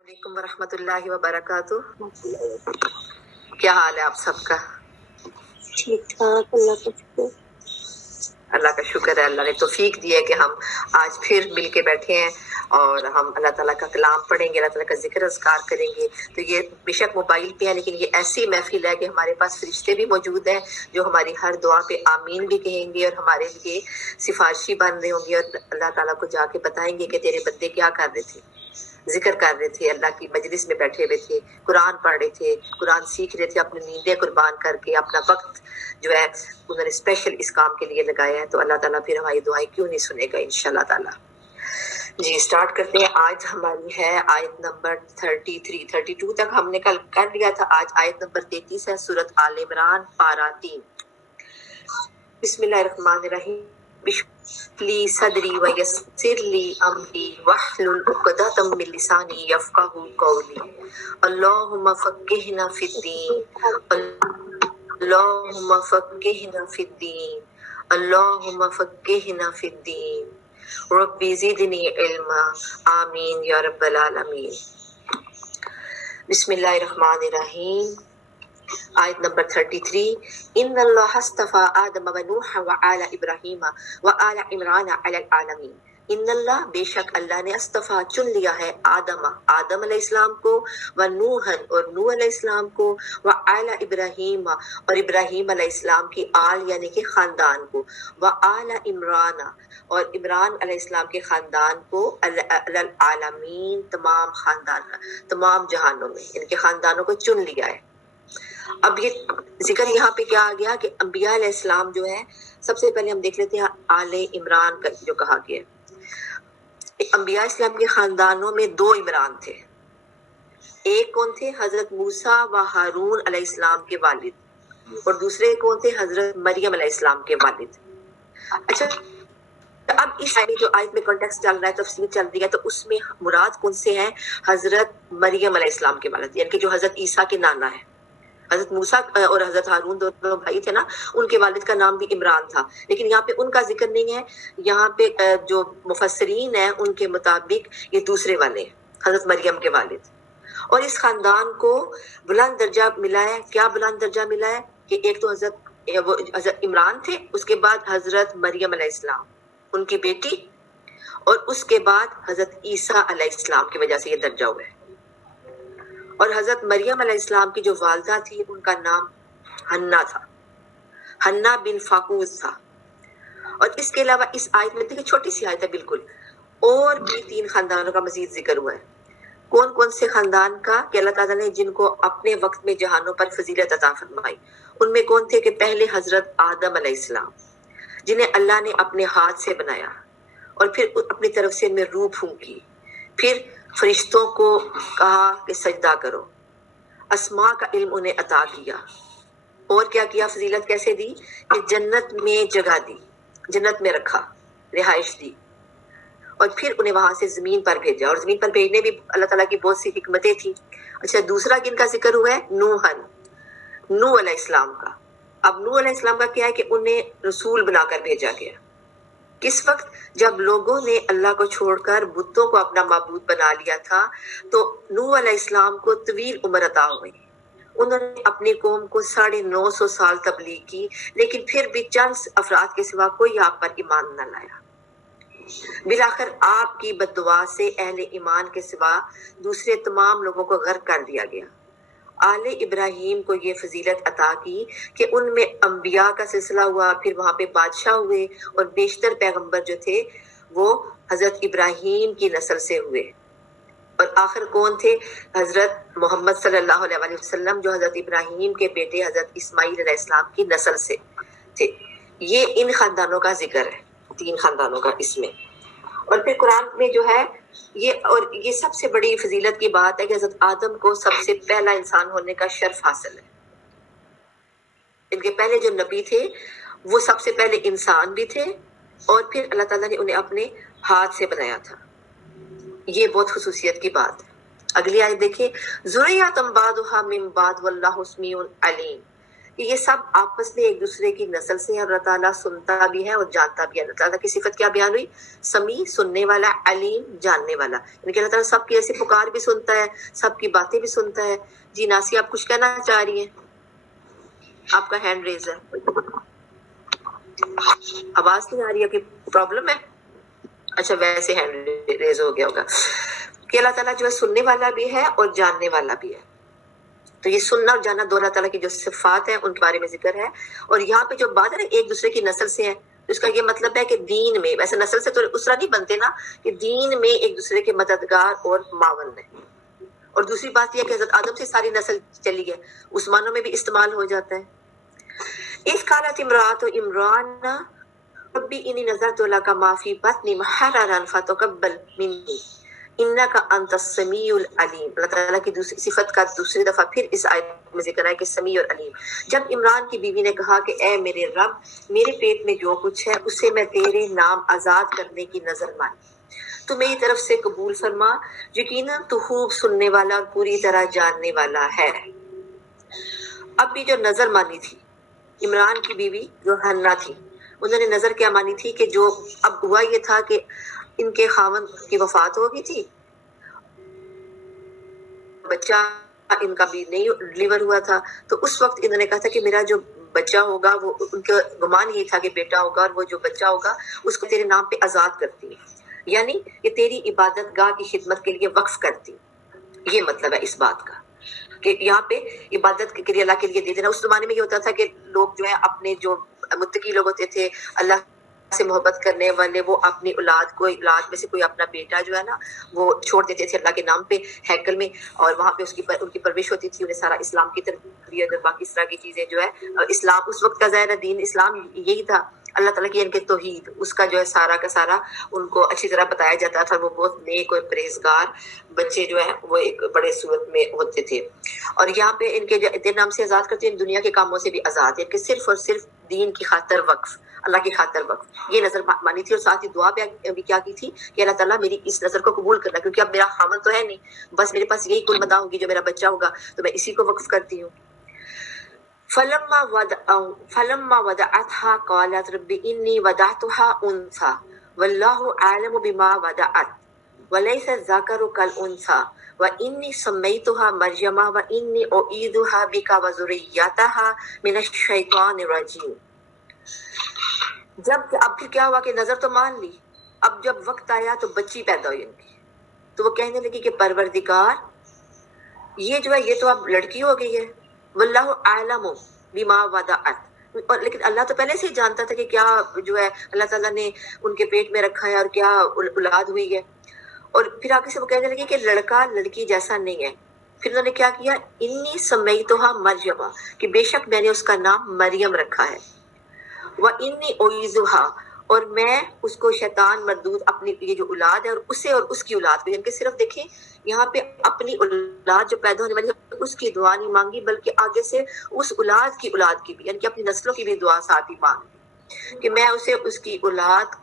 وعلیکم ورحمۃ اللہ وبرکاتہ۔ کیا حال ہے آپ سب کا؟ ٹھیک ٹھاک، اللہ کا شکر۔ اللہ کا شکر ہے، اللہ نے توفیق دی ہے کہ ہم آج پھر مل کے بیٹھے ہیں اور ہم اللہ تعالیٰ کا کلام پڑھیں گے، اللہ تعالیٰ کا ذکر اذکار کریں گے۔ تو یہ بے شک موبائل پہ ہے، لیکن یہ ایسی محفل ہے کہ ہمارے پاس فرشتے بھی موجود ہیں جو ہماری ہر دعا پہ آمین بھی کہیں گے اور ہمارے لیے سفارشی بن رہے ہوں گے، اور اللہ تعالیٰ کو جا کے بتائیں گے کہ تیرے بندے کیا کر رہے تھے، ذکر کر رہے تھے، اللہ کی مجلس میں بیٹھے ہوئے تھے، قرآن پڑھ رہے تھے، قرآن سیکھ رہے تھے، اپنی نیندیں قربان کر کے اپنا وقت جو ہے انہوں نے اسپیشل اس کام کے لیے لگایا ہے۔ تو اللہ تعالیٰ پھر ہماری دعائیں کیوں نہیں سنے گا انشاءاللہ تعالیٰ۔ جی سٹارٹ کرتے ہیں۔ آج ہماری ہے آیت نمبر 32 تک ہم نے کل کر لیا تھا، آج آیت نمبر 33 ہے، سورۃ آل عمران پارہ 3۔ بسم اللہ الرحمن الرحیم۔ اشرح لی صدری ویسر لی امری واحلل عقدۃ من لسانی یفقہوا قولی۔ اللہم فقہنا فی الدین، اللہم فقہنا فی الدین، اللہم فقہنا فی الدین، ربی زدنی علما، آمین یا رب العالمین۔ بسم اللہ الرحمن الرحیم۔ آیت نمبر 33۔ ان اللہ اصطفیٰ آدم و نوح و آل ابراہیم و آل عمران علی العالمین۔ ان اللہ بے شک اللہ نے اصطفیٰ چن لیا ہے آدم علیہ السلام کو، و نوحن اور نوح علیہ السلام کو، و آل ابراہیم اور ابراہیم علیہ السلام کی آل یعنی کہ خاندان کو، و آل عمران اور عمران علیہ السلام کے خاندان کو، علی العالمین تمام خاندان تمام جہانوں میں، ان کے خاندانوں کو چن لیا ہے۔ اب یہ ذکر یہاں پہ کیا آ گیا کہ انبیاء علیہ السلام جو ہے، سب سے پہلے ہم دیکھ لیتے ہیں آل عمران کا جو کہا گیا ہے۔ انبیاء اسلام کے خاندانوں میں 2 عمران تھے۔ ایک کون تھے؟ حضرت موسیٰ و ہارون علیہ السلام کے والد، اور دوسرے کون تھے؟ حضرت مریم علیہ السلام کے والد۔ اچھا، اب اس جو آیت میں کانٹیکسٹ چل رہا ہے، تفسیر چل رہی ہے، تو اس میں مراد کون سے ہیں؟ حضرت مریم علیہ السلام کے والد، یعنی کہ جو حضرت عیسیٰ کے نانا ہے۔ حضرت موسیٰ اور حضرت ہارون دونوں بھائی تھے نا، ان کے والد کا نام بھی عمران تھا، لیکن یہاں پہ ان کا ذکر نہیں ہے۔ یہاں پہ جو مفسرین ہیں ان کے مطابق یہ دوسرے والے ہیں، حضرت مریم کے والد۔ اور اس خاندان کو بلند درجہ ملا ہے۔ کیا بلند درجہ ملا ہے؟ کہ ایک تو حضرت عمران تھے، اس کے بعد حضرت مریم علیہ السلام ان کی بیٹی، اور اس کے بعد حضرت عیسیٰ علیہ السلام کی وجہ سے یہ درجہ ہوا ہے۔ اور حضرت مریم علیہ السلام کی جو والدہ تھی ان کا نام حنا تھا، حنا بن فاقوس تھا۔ اور اس کے علاوہ اس آیت میں دیکھیں، چھوٹی سی آیت ہے بالکل، اور بھی 3 خاندانوں کا مزید ذکر ہوا ہے۔ کون کون سے خاندان کا؟ کہ اللہ تعالیٰ نے جن کو اپنے وقت میں جہانوں پر فضیلت عطا فرمائی، ان میں کون تھے؟ کہ پہلے حضرت آدم علیہ السلام، جنہیں اللہ نے اپنے ہاتھ سے بنایا اور پھر اپنی طرف سے ان میں روح پھونکی، پھر فرشتوں کو کہا کہ سجدہ کرو، اسماء کا علم انہیں عطا کیا، اور کیا کیا؟ فضیلت کیسے دی؟ کہ جنت میں جگہ دی، جنت میں رکھا، رہائش دی، اور پھر انہیں وہاں سے زمین پر بھیجا، اور زمین پر بھیجنے بھی اللہ تعالیٰ کی بہت سی حکمتیں تھیں۔ اچھا، دوسرا کن کا ذکر ہوا ہے؟ نوح علیہ السلام کا۔ اب نوح علیہ السلام کا کیا ہے؟ کہ انہیں رسول بنا کر بھیجا گیا۔ کس وقت؟ جب لوگوں نے اللہ کو چھوڑ کر بتوں کو اپنا معبود بنا لیا تھا، تو نوح علیہ السلام کو طویل عمر عطا ہوئی۔ انہوں نے اپنی قوم کو 950 سال تبلیغ کی، لیکن پھر بھی چند افراد کے سوا کوئی آپ پر ایمان نہ لایا۔ بالآخر آپ کی بد دعا سے اہل ایمان کے سوا دوسرے تمام لوگوں کو غرق کر دیا گیا۔ آل ابراہیم کو یہ فضیلت عطا کی کہ ان میں انبیاء کا سلسلہ ہوا، پھر وہاں پہ بادشاہ ہوئے، اور بیشتر پیغمبر جو تھے وہ حضرت ابراہیم کی نسل سے ہوئے۔ اور آخر کون تھے؟ حضرت محمد صلی اللہ علیہ وآلہ وسلم، جو حضرت ابراہیم کے بیٹے حضرت اسماعیل علیہ السلام کی نسل سے تھے۔ یہ ان خاندانوں کا ذکر ہے، 3 خاندانوں کا اس میں۔ اور پھر قرآن میں جو ہے یہ سب سے بڑی فضیلت کی بات ہے کہ حضرت آدم کو سب سے پہلا انسان ہونے کا شرف حاصل ہے۔ ان کے پہلے جو نبی تھے وہ سب سے پہلے انسان بھی تھے، اور پھر اللہ تعالیٰ نے انہیں اپنے ہاتھ سے بنایا تھا۔ یہ بہت خصوصیت کی بات ہے۔ اگلی آیت دیکھیں، ذریۃ بعضھا من بعض واللہ سمیع علیم۔ کہ یہ سب آپس میں ایک دوسرے کی نسل سے ہے اور اللہ تعالیٰ سنتا بھی ہے اور جانتا بھی ہے. اللہ تعالیٰ کی صفت کیا بیان ہوئی؟ سمیع، سننے والا، علیم، جاننے والا. یعنی کہ اللہ تعالیٰ سب کی ایسی پکار بھی سنتا ہے، سب کی باتیں بھی سنتا ہے. جی ناسی، آپ کچھ کہنا چاہ رہی ہیں؟ آپ کا ہینڈ ریز ہے. آواز نہیں آ رہی ہے کہ پرابلم ہے؟ اچھا، ویسے ہینڈ ریز ہو گیا ہوگا. کہ اللہ تعالیٰ جو ہے سننے والا بھی ہے اور جاننے والا بھی ہے. تو یہ سننا اور جاننا دو اللہ تعالیٰ کی جو صفات ہیں ان کے بارے میں ذکر ہے. اور یہاں پہ جو بات ہے نا ایک دوسرے کی نسل سے ہے، تو اس کا یہ مطلب ہے کہ دین میں، ویسے نسل سے تو اس طرح نہیں بنتے نا، کہ دین میں ایک دوسرے کے مددگار اور معاون ہیں. اور دوسری بات یہ کہ حضرت آدم سے ساری نسل چلی ہے، اس معنوں میں بھی استعمال ہو جاتا ہے. اس قالت امرأۃ عمران ربی انی نظرت لک ما فی بطنی محررا فتقبل منی انک انت السمیع العلیم. اللہ تعالیٰ کی دوسری صفت کا دوسری دفعہ پھر اس آیت میں ذکر ہے کہ سمیع اور علیم. جب عمران کی بیوی نے کہا کہ اے میرے رب، میرے پیٹ میں جو کچھ ہے اسے میں تیرے نام آزاد کرنے کی نظر مانی، تو میری طرف سے قبول فرما، یقیناً تو خوب سننے والا اور پوری طرح جاننے والا ہے. اب بھی جو نظر مانی تھی عمران کی بیوی جو حنا تھی، انہوں نے نظر کیا مانی تھی کہ جو اب ہوا یہ تھا کہ ان کے خاوند کی وفات ہو گئی تھی، بچہ ان کا بھی نہیں ڈلیور ہوا تھا، تو اس وقت انہوں نے کہا تھا کہ میرا جو بچہ ہوگا وہ، ان کا گمان یہ تھا کہ بیٹا ہوگا، اور وہ جو بچہ ہوگا اس کو تیرے نام پہ آزاد کرتی ہے، یعنی کہ تیری عبادت گاہ کی خدمت کے لیے وقف کرتی. یہ مطلب ہے اس بات کا کہ یہاں پہ عبادت کے لیے اللہ کے لیے دے دینا. اس زمانے میں یہ ہوتا تھا کہ لوگ جو ہے اپنے جو متقی لوگ ہوتے تھے، اللہ سے محبت کرنے والے، وہ اپنی اولاد میں سے کوئی اپنا بیٹا جو ہے نا وہ چھوڑ دیتے تھے اللہ کے نام پہ ہیکل میں، اور وہاں پہ ان کی پرورش ہوتی تھی، انہیں سارا اسلام کی تربیت اور باقی اس طرح کی چیزیں جو ہے. اسلام اس وقت کا ظاہر دین اسلام یہی تھا، اللہ تعالیٰ کی ان کے توحید، اس کا جو ہے سارا کا سارا ان کو اچھی طرح بتایا جاتا تھا. وہ بہت نیک اور پرہیزگار بچے جو ہیں وہ ایک بڑے صورت میں ہوتے تھے. اور یہاں پہ ان کے تیرے نام سے آزاد کرتے ہیں، دنیا کے کاموں سے بھی آزاد ہے، کہ صرف اور صرف دین کی خاطر وقف، اللہ کی خاطر وقف. یہ نظر مانی تھی، اور ساتھ ہی دعا بھی کیا کی تھی کہ اللہ تعالیٰ میری اس نظر کو قبول کرنا، کیونکہ اب میرا خامن تو ہے نہیں، بس میرے پاس یہی کل مداح ہوگی جو میرا بچہ ہوگا، تو میں اسی کو وقف کرتی ہوں. فلما وضعتها قالت رب انی وضعتها انثى واللہ اعلم بما وضعت وليس الذکر کالانثى وانی سمیتها مریم وانی اعیذها بک وذریتها من الشیطان الرجیم. اب پھر کیا ہوا کہ نظر تو مان لی، اب جب وقت آیا تو بچی پیدا ہوئی ان کی، تو وہ کہنے لگی کہ پروردگار یہ جو ہے یہ تو اب لڑکی ہو گئی ہے، واللہ اعلم بما وضعت، اور لیکن اللہ تو پہلے سے ہی جانتا تھا کہ کیا جو ہے اللہ تعالیٰ نے ان کے پیٹ میں رکھا ہے اور کیا اولاد ہوئی ہے. اور پھر آگے سے وہ کہنے لگی کہ لڑکا لڑکی جیسا نہیں ہے. پھر انہوں نے کیا کیا، انی سمیتھا مریم، کہ بے شک میں نے اس کا نام مریم رکھا ہے، وانی اعیذها، اور میں اس کو شیطان مردود اپنی یہ جو اولاد ہے اور اسے اور اس کی اولاد کو، یعنی کہ صرف دیکھیں یہاں پہ اپنی اولاد جو پیدا ہونے والی ہے اس کی دعا نہیں مانگی، بلکہ آگے سے اس اولاد کی بھی، یعنی کہ اپنی نسلوں کی بھی دعا ساتھ ہی مانگی کہ میں اسے اور اس کی اولاد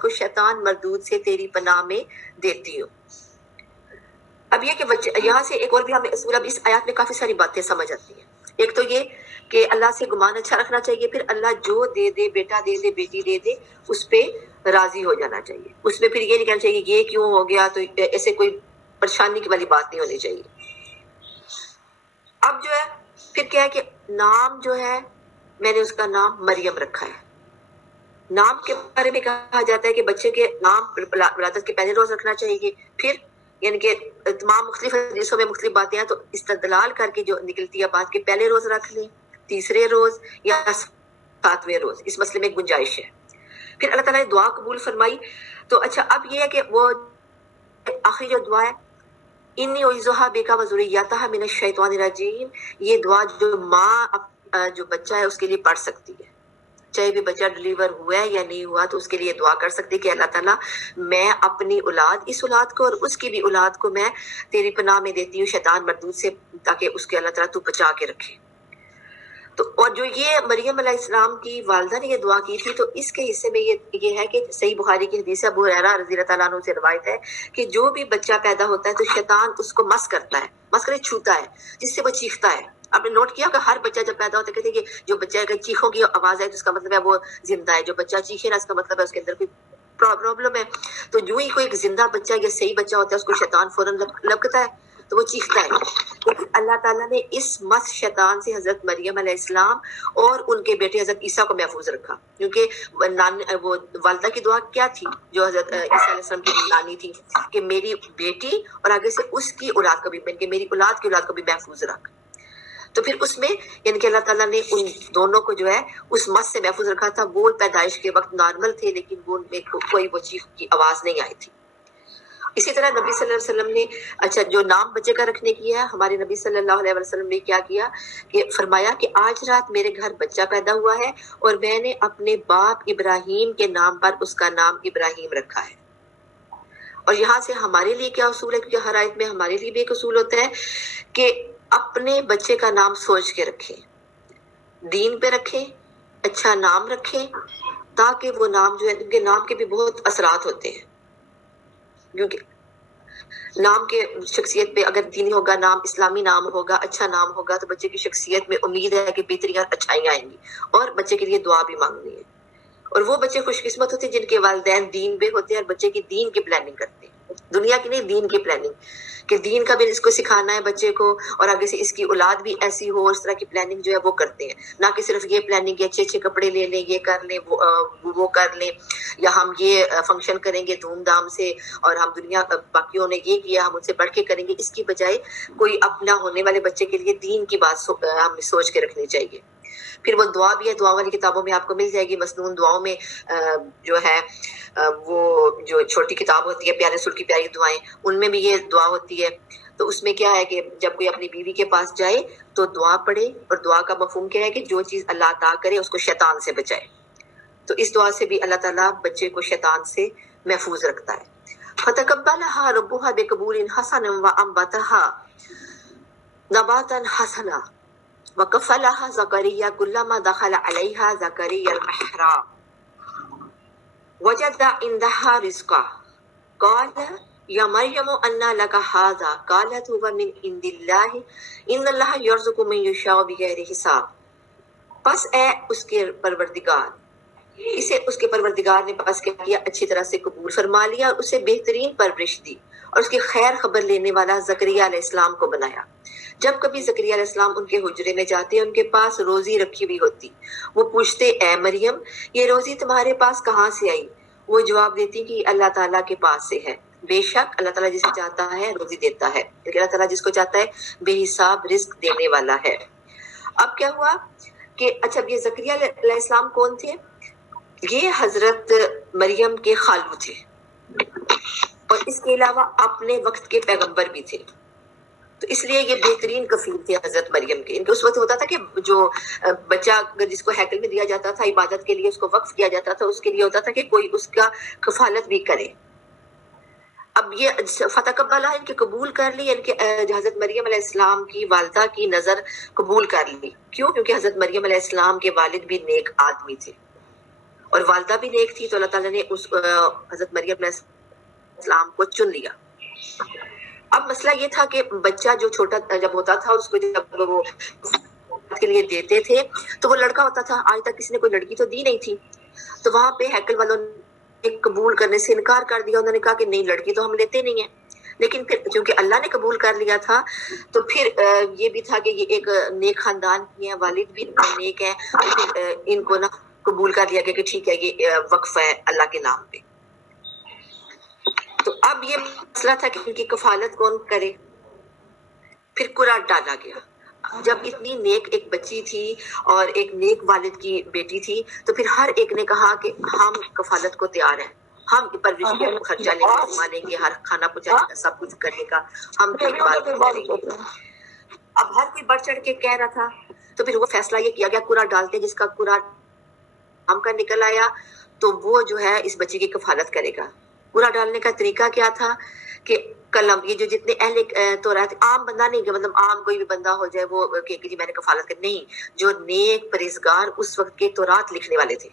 کو شیطان مردود سے تیری پناہ میں دیتی ہوں. اب یہ کہ بچے یہاں سے ایک اور بھی ہمیں اب اس آیات میں کافی ساری باتیں سمجھ آتی ہیں. ایک تو یہ کہ اللہ سے گمان اچھا رکھنا چاہیے، پھر اللہ جو دے دے، بیٹا دے دے، بیٹی دے دے، اس پہ راضی ہو جانا چاہیے. اس میں پھر یہ نہیں کہنا چاہیے یہ کیوں ہو گیا، تو ایسے کوئی پریشانی کی والی بات نہیں ہونی چاہیے. اب جو ہے پھر کیا ہے کہ نام جو ہے میں نے اس کا نام مریم رکھا ہے. نام کے بارے میں کہا جاتا ہے کہ بچے کے نام ولادت کے پہلے روز رکھنا چاہیے، پھر یعنی کہ تمام مختلف حدیثوں میں مختلف باتیں ہیں، تو استدلال کر کے جو نکلتی ہے بات کہ پہلے روز رکھ لیں، تیسرے روز یا 7ویں روز، اس مسئلے میں گنجائش ہے. پھر اللہ تعالیٰ نے دعا قبول فرمائی. تو اچھا اب یہ ہے کہ وہ آخری جو دعا ہے انی اعیذها بک وذریتها من الشیطان الرجیم، یہ دعا جو ماں جو بچہ ہے اس کے لیے پڑھ سکتی ہے، چاہے بھی بچہ ڈلیور ہوا ہے یا نہیں ہوا، تو اس کے لیے دعا کر سکتی کہ اللہ تعالیٰ میں اپنی اولاد، اس اولاد کو اور اس کی بھی اولاد کو میں تیری پناہ میں دیتی ہوں شیطان مردود سے، تاکہ اس کے اللہ تعالیٰ تو بچا کے رکھے. تو اور جو یہ مریم علیہ السلام کی والدہ نے یہ دعا کی تھی، تو اس کے حصے میں یہ ہے کہ صحیح بخاری کی حدیث ابو ہریرہ رضی اللہ تعالیٰ عنہ سے روایت ہے کہ جو بھی بچہ پیدا ہوتا ہے تو شیطان اس کو مس کرتا ہے، مس کرے چھوتا ہے، جس سے وہ چیختا ہے. آپ نے نوٹ کیا کہ ہر بچہ جب پیدا ہوتا ہے کہتے ہیں کہ جو بچہ اگر چیخوں کی آواز ہے تو اس کا مطلب ہے وہ زندہ ہے، جو بچہ چیخے نا اس کا مطلب ہے اس کے اندر کوئی پرابلم ہے. تو جو ہی کوئی ایک زندہ بچہ یا صحیح بچہ ہوتا ہے اس کو شیطان فوراً لپکتا ہے تو وہ چیختا ہے. لیکن اللہ تعالیٰ نے اس مس شیطان سے حضرت مریم علیہ السلام اور ان کے بیٹے حضرت عیسیٰ کو محفوظ رکھا، کیونکہ وہ والدہ کی دعا کیا تھی جو حضرت عیسیٰ علیہ السلام کی نانی تھی کہ میری بیٹی اور آگے سے اس کی اولاد کو بھی، کہ میری اولاد کی اولاد کو بھی محفوظ رکھ. تو پھر اس میں یعنی کہ اللہ تعالیٰ نے ان دونوں کو جو ہے اس مس سے محفوظ رکھا تھا. وہ پیدائش کے وقت نارمل تھے لیکن وہ ان میں کوئی وہ چیخ کی آواز نہیں آئی تھی. اسی طرح نبی صلی اللہ علیہ وسلم نے اچھا جو نام بچے کا رکھنے کی ہے، ہمارے نبی صلی اللہ علیہ وسلم نے کیا کیا کہ فرمایا کہ آج رات میرے گھر بچہ پیدا ہوا ہے اور میں نے اپنے باپ ابراہیم کے نام پر اس کا نام ابراہیم رکھا ہے. اور یہاں سے ہمارے لیے کیا اصول ہے، کیونکہ ہر آیت میں ہمارے لیے بھی ایک اصول ہوتا ہے کہ اپنے بچے کا نام سوچ کے رکھیں، دین پہ رکھیں، اچھا نام رکھیں، تاکہ وہ نام جو ہے، کیونکہ نام کے بھی بہت اثرات ہوتے ہیں. کیونکہ نام کے شخصیت پہ اگر دینی ہوگا، نام اسلامی نام ہوگا، اچھا نام ہوگا تو بچے کی شخصیت میں امید ہے کہ بہتریاں اچھائیاں آئیں گی. اور بچے کے لیے دعا بھی مانگنی ہے. اور وہ بچے خوش قسمت ہوتے ہیں جن کے والدین دین پہ ہوتے ہیں اور بچے کی دین کی پلاننگ کرتے ہیں، دنیا کی نہیں، دین کی پلاننگ، کہ دین کا بھی اس کو سکھانا ہے بچے کو اور آگے سے اس کی اولاد بھی ایسی ہو. اس طرح کی پلاننگ جو ہے وہ کرتے ہیں، نہ کہ صرف یہ پلاننگ کہ اچھے اچھے کپڑے لے لیں، یہ کر لیں، وہ کر لیں، یا ہم یہ فنکشن کریں گے دھوم دھام سے اور ہم دنیا باقیوں نے یہ کیا ہم ان سے بڑھ کے کریں گے. اس کی بجائے کوئی اپنا ہونے والے بچے کے لیے دین کی بات ہم سوچ کے رکھنی چاہیے. پھر وہ دعا بھی ہے، دعا والی کتابوں میں آپ کو مل جائے گی. مسنون دعاؤں میں جو ہے وہ جو چھوٹی کتاب ہوتی ہے پیارے رسول کی پیاری دعائیں، ان میں بھی یہ دعا ہوتی ہے. تو اس میں کیا ہے کہ جب کوئی اپنی بیوی کے پاس جائے تو دعا پڑھے، اور دعا کا مفہوم کیا ہے کہ جو چیز اللہ عطا کرے اس کو شیطان سے بچائے. تو اس دعا سے بھی اللہ تعالیٰ بچے کو شیطان سے محفوظ رکھتا ہے. فَتَقَبَّلَهَا رَبُّهَا بِقَبُولٍ حَسَنٍ وَأَنبَتَهَا نَبَاتًا حَسَنًا وَكَفَّلَهَا زَكَرِيَّا كُلَّمَا دَخَلَ عَلَيْهَا زَكَرِيَّا الْمِحْرَابَ وَجَدَ عِندَهَا رِزْقًا قَالَ يَا مَرْيَمُ أَنَّىٰ لَكَ هَٰذَا قَالَتْ هُوَ مِنْ عِندِ اللَّهِ إِنَّ اللَّهَ يَرْزُقُ مَن يَشَاءُ بِغَيْرِ حِسَابٍ. پس اے اس کے پروردگار، اسے اس کے پروردگار نے پس کیا اچھی طرح سے قبول فرما لیا اور اسے بہترین پرورش دی اور اس کی خیر خبر لینے والا زکریا علیہ السلام کو بنایا. جب کبھی زکریا علیہ السلام ان کے حجرے میں جاتے ان کے پاس روزی رکھی ہوئی ہوتی. وہ پوچھتے اے مریم یہ روزی تمہارے پاس کہاں سے آئی؟ وہ جواب دیتی کہ اللہ تعالیٰ کے پاس سے ہے. بے شک اللہ تعالیٰ جسے چاہتا ہے روزی دیتا ہے، لیکن اللہ تعالیٰ جس کو چاہتا ہے بے حساب رزق دینے والا ہے. اب کیا ہوا کہ اچھا یہ زکریا علیہ السلام کون تھے؟ یہ حضرت مریم کے خالو تھے اور اس کے علاوہ اپنے وقت کے پیغمبر بھی تھے. تو اس لیے یہ بہترین کفیل تھے حضرت مریم کے. ان کو اس وقت ہوتا تھا کہ جو بچہ جس کو ہیکل میں دیا جاتا تھا عبادت کے لیے، اس کو وقف کیا جاتا تھا، اس کے لیے ہوتا تھا کہ کوئی اس کا کفالت بھی کرے. اب یہ فتقبلہ ان کے قبول کر لی، ان کے حضرت مریم علیہ السلام کی والدہ کی نظر قبول کر لی. کیوں؟ کیونکہ حضرت مریم علیہ السلام کے والد بھی نیک آدمی تھے اور والدہ بھی نیک تھی، تو اللہ تعالیٰ نے اس حضرت مریم علیہ السلام کو چن لیا. اب مسئلہ یہ تھا کہ بچہ جو چھوٹا جب ہوتا تھا اس کو جب وہ کے لیے دیتے تھے تو وہ لڑکا ہوتا تھا. آج تک کسی نے کوئی لڑکی تو دی نہیں تھی، تو وہاں پہ ہیکل والوں نے قبول کرنے سے انکار کر دیا. انہوں نے کہا کہ نہیں، لڑکی تو ہم لیتے نہیں ہیں. لیکن پھر چونکہ اللہ نے قبول کر لیا تھا تو پھر یہ بھی تھا کہ یہ ایک نیک خاندان کی ہیں، والد بھی نیک ہے، پھر ان کو نا قبول کر لیا گیا کہ ٹھیک ہے یہ وقف ہے اللہ کے نام پہ. تو اب یہ مسئلہ تھا کہ ان کی کفالت کون کرے. پھر قرآن ڈالا گیا. جب اتنی نیک ایک بچی تھی اور ایک نیک والد کی بیٹی تھی تو پھر ہر ایک نے کہا کہ ہم کفالت کو تیار ہیں، ہم پرورش کا خرچہ لیں گے، مانیں گے، ہر کھانا پہنچانے کا سب کچھ کرنے کا ہم دیکھ بھال کریں گے. اب ہر کوئی بڑھ چڑھ کے کہہ رہا تھا تو پھر وہ فیصلہ یہ کیا گیا قرآن ڈالتے جس کا قرآن ہم کا نکل آیا تو وہ جو ہے اس بچے کی کفالت کرے گا. پورا ڈالنے کا طریقہ کیا تھا کہ قلم، یہ جو جتنے اہل تورات، عام بندہ نہیں کہ مطلب عام کوئی بھی بندہ ہو جائے وہ کہ جی میں نے کفالت کر، نہیں، جو نیک پرہیزگار اس وقت کے تورات لکھنے والے تھے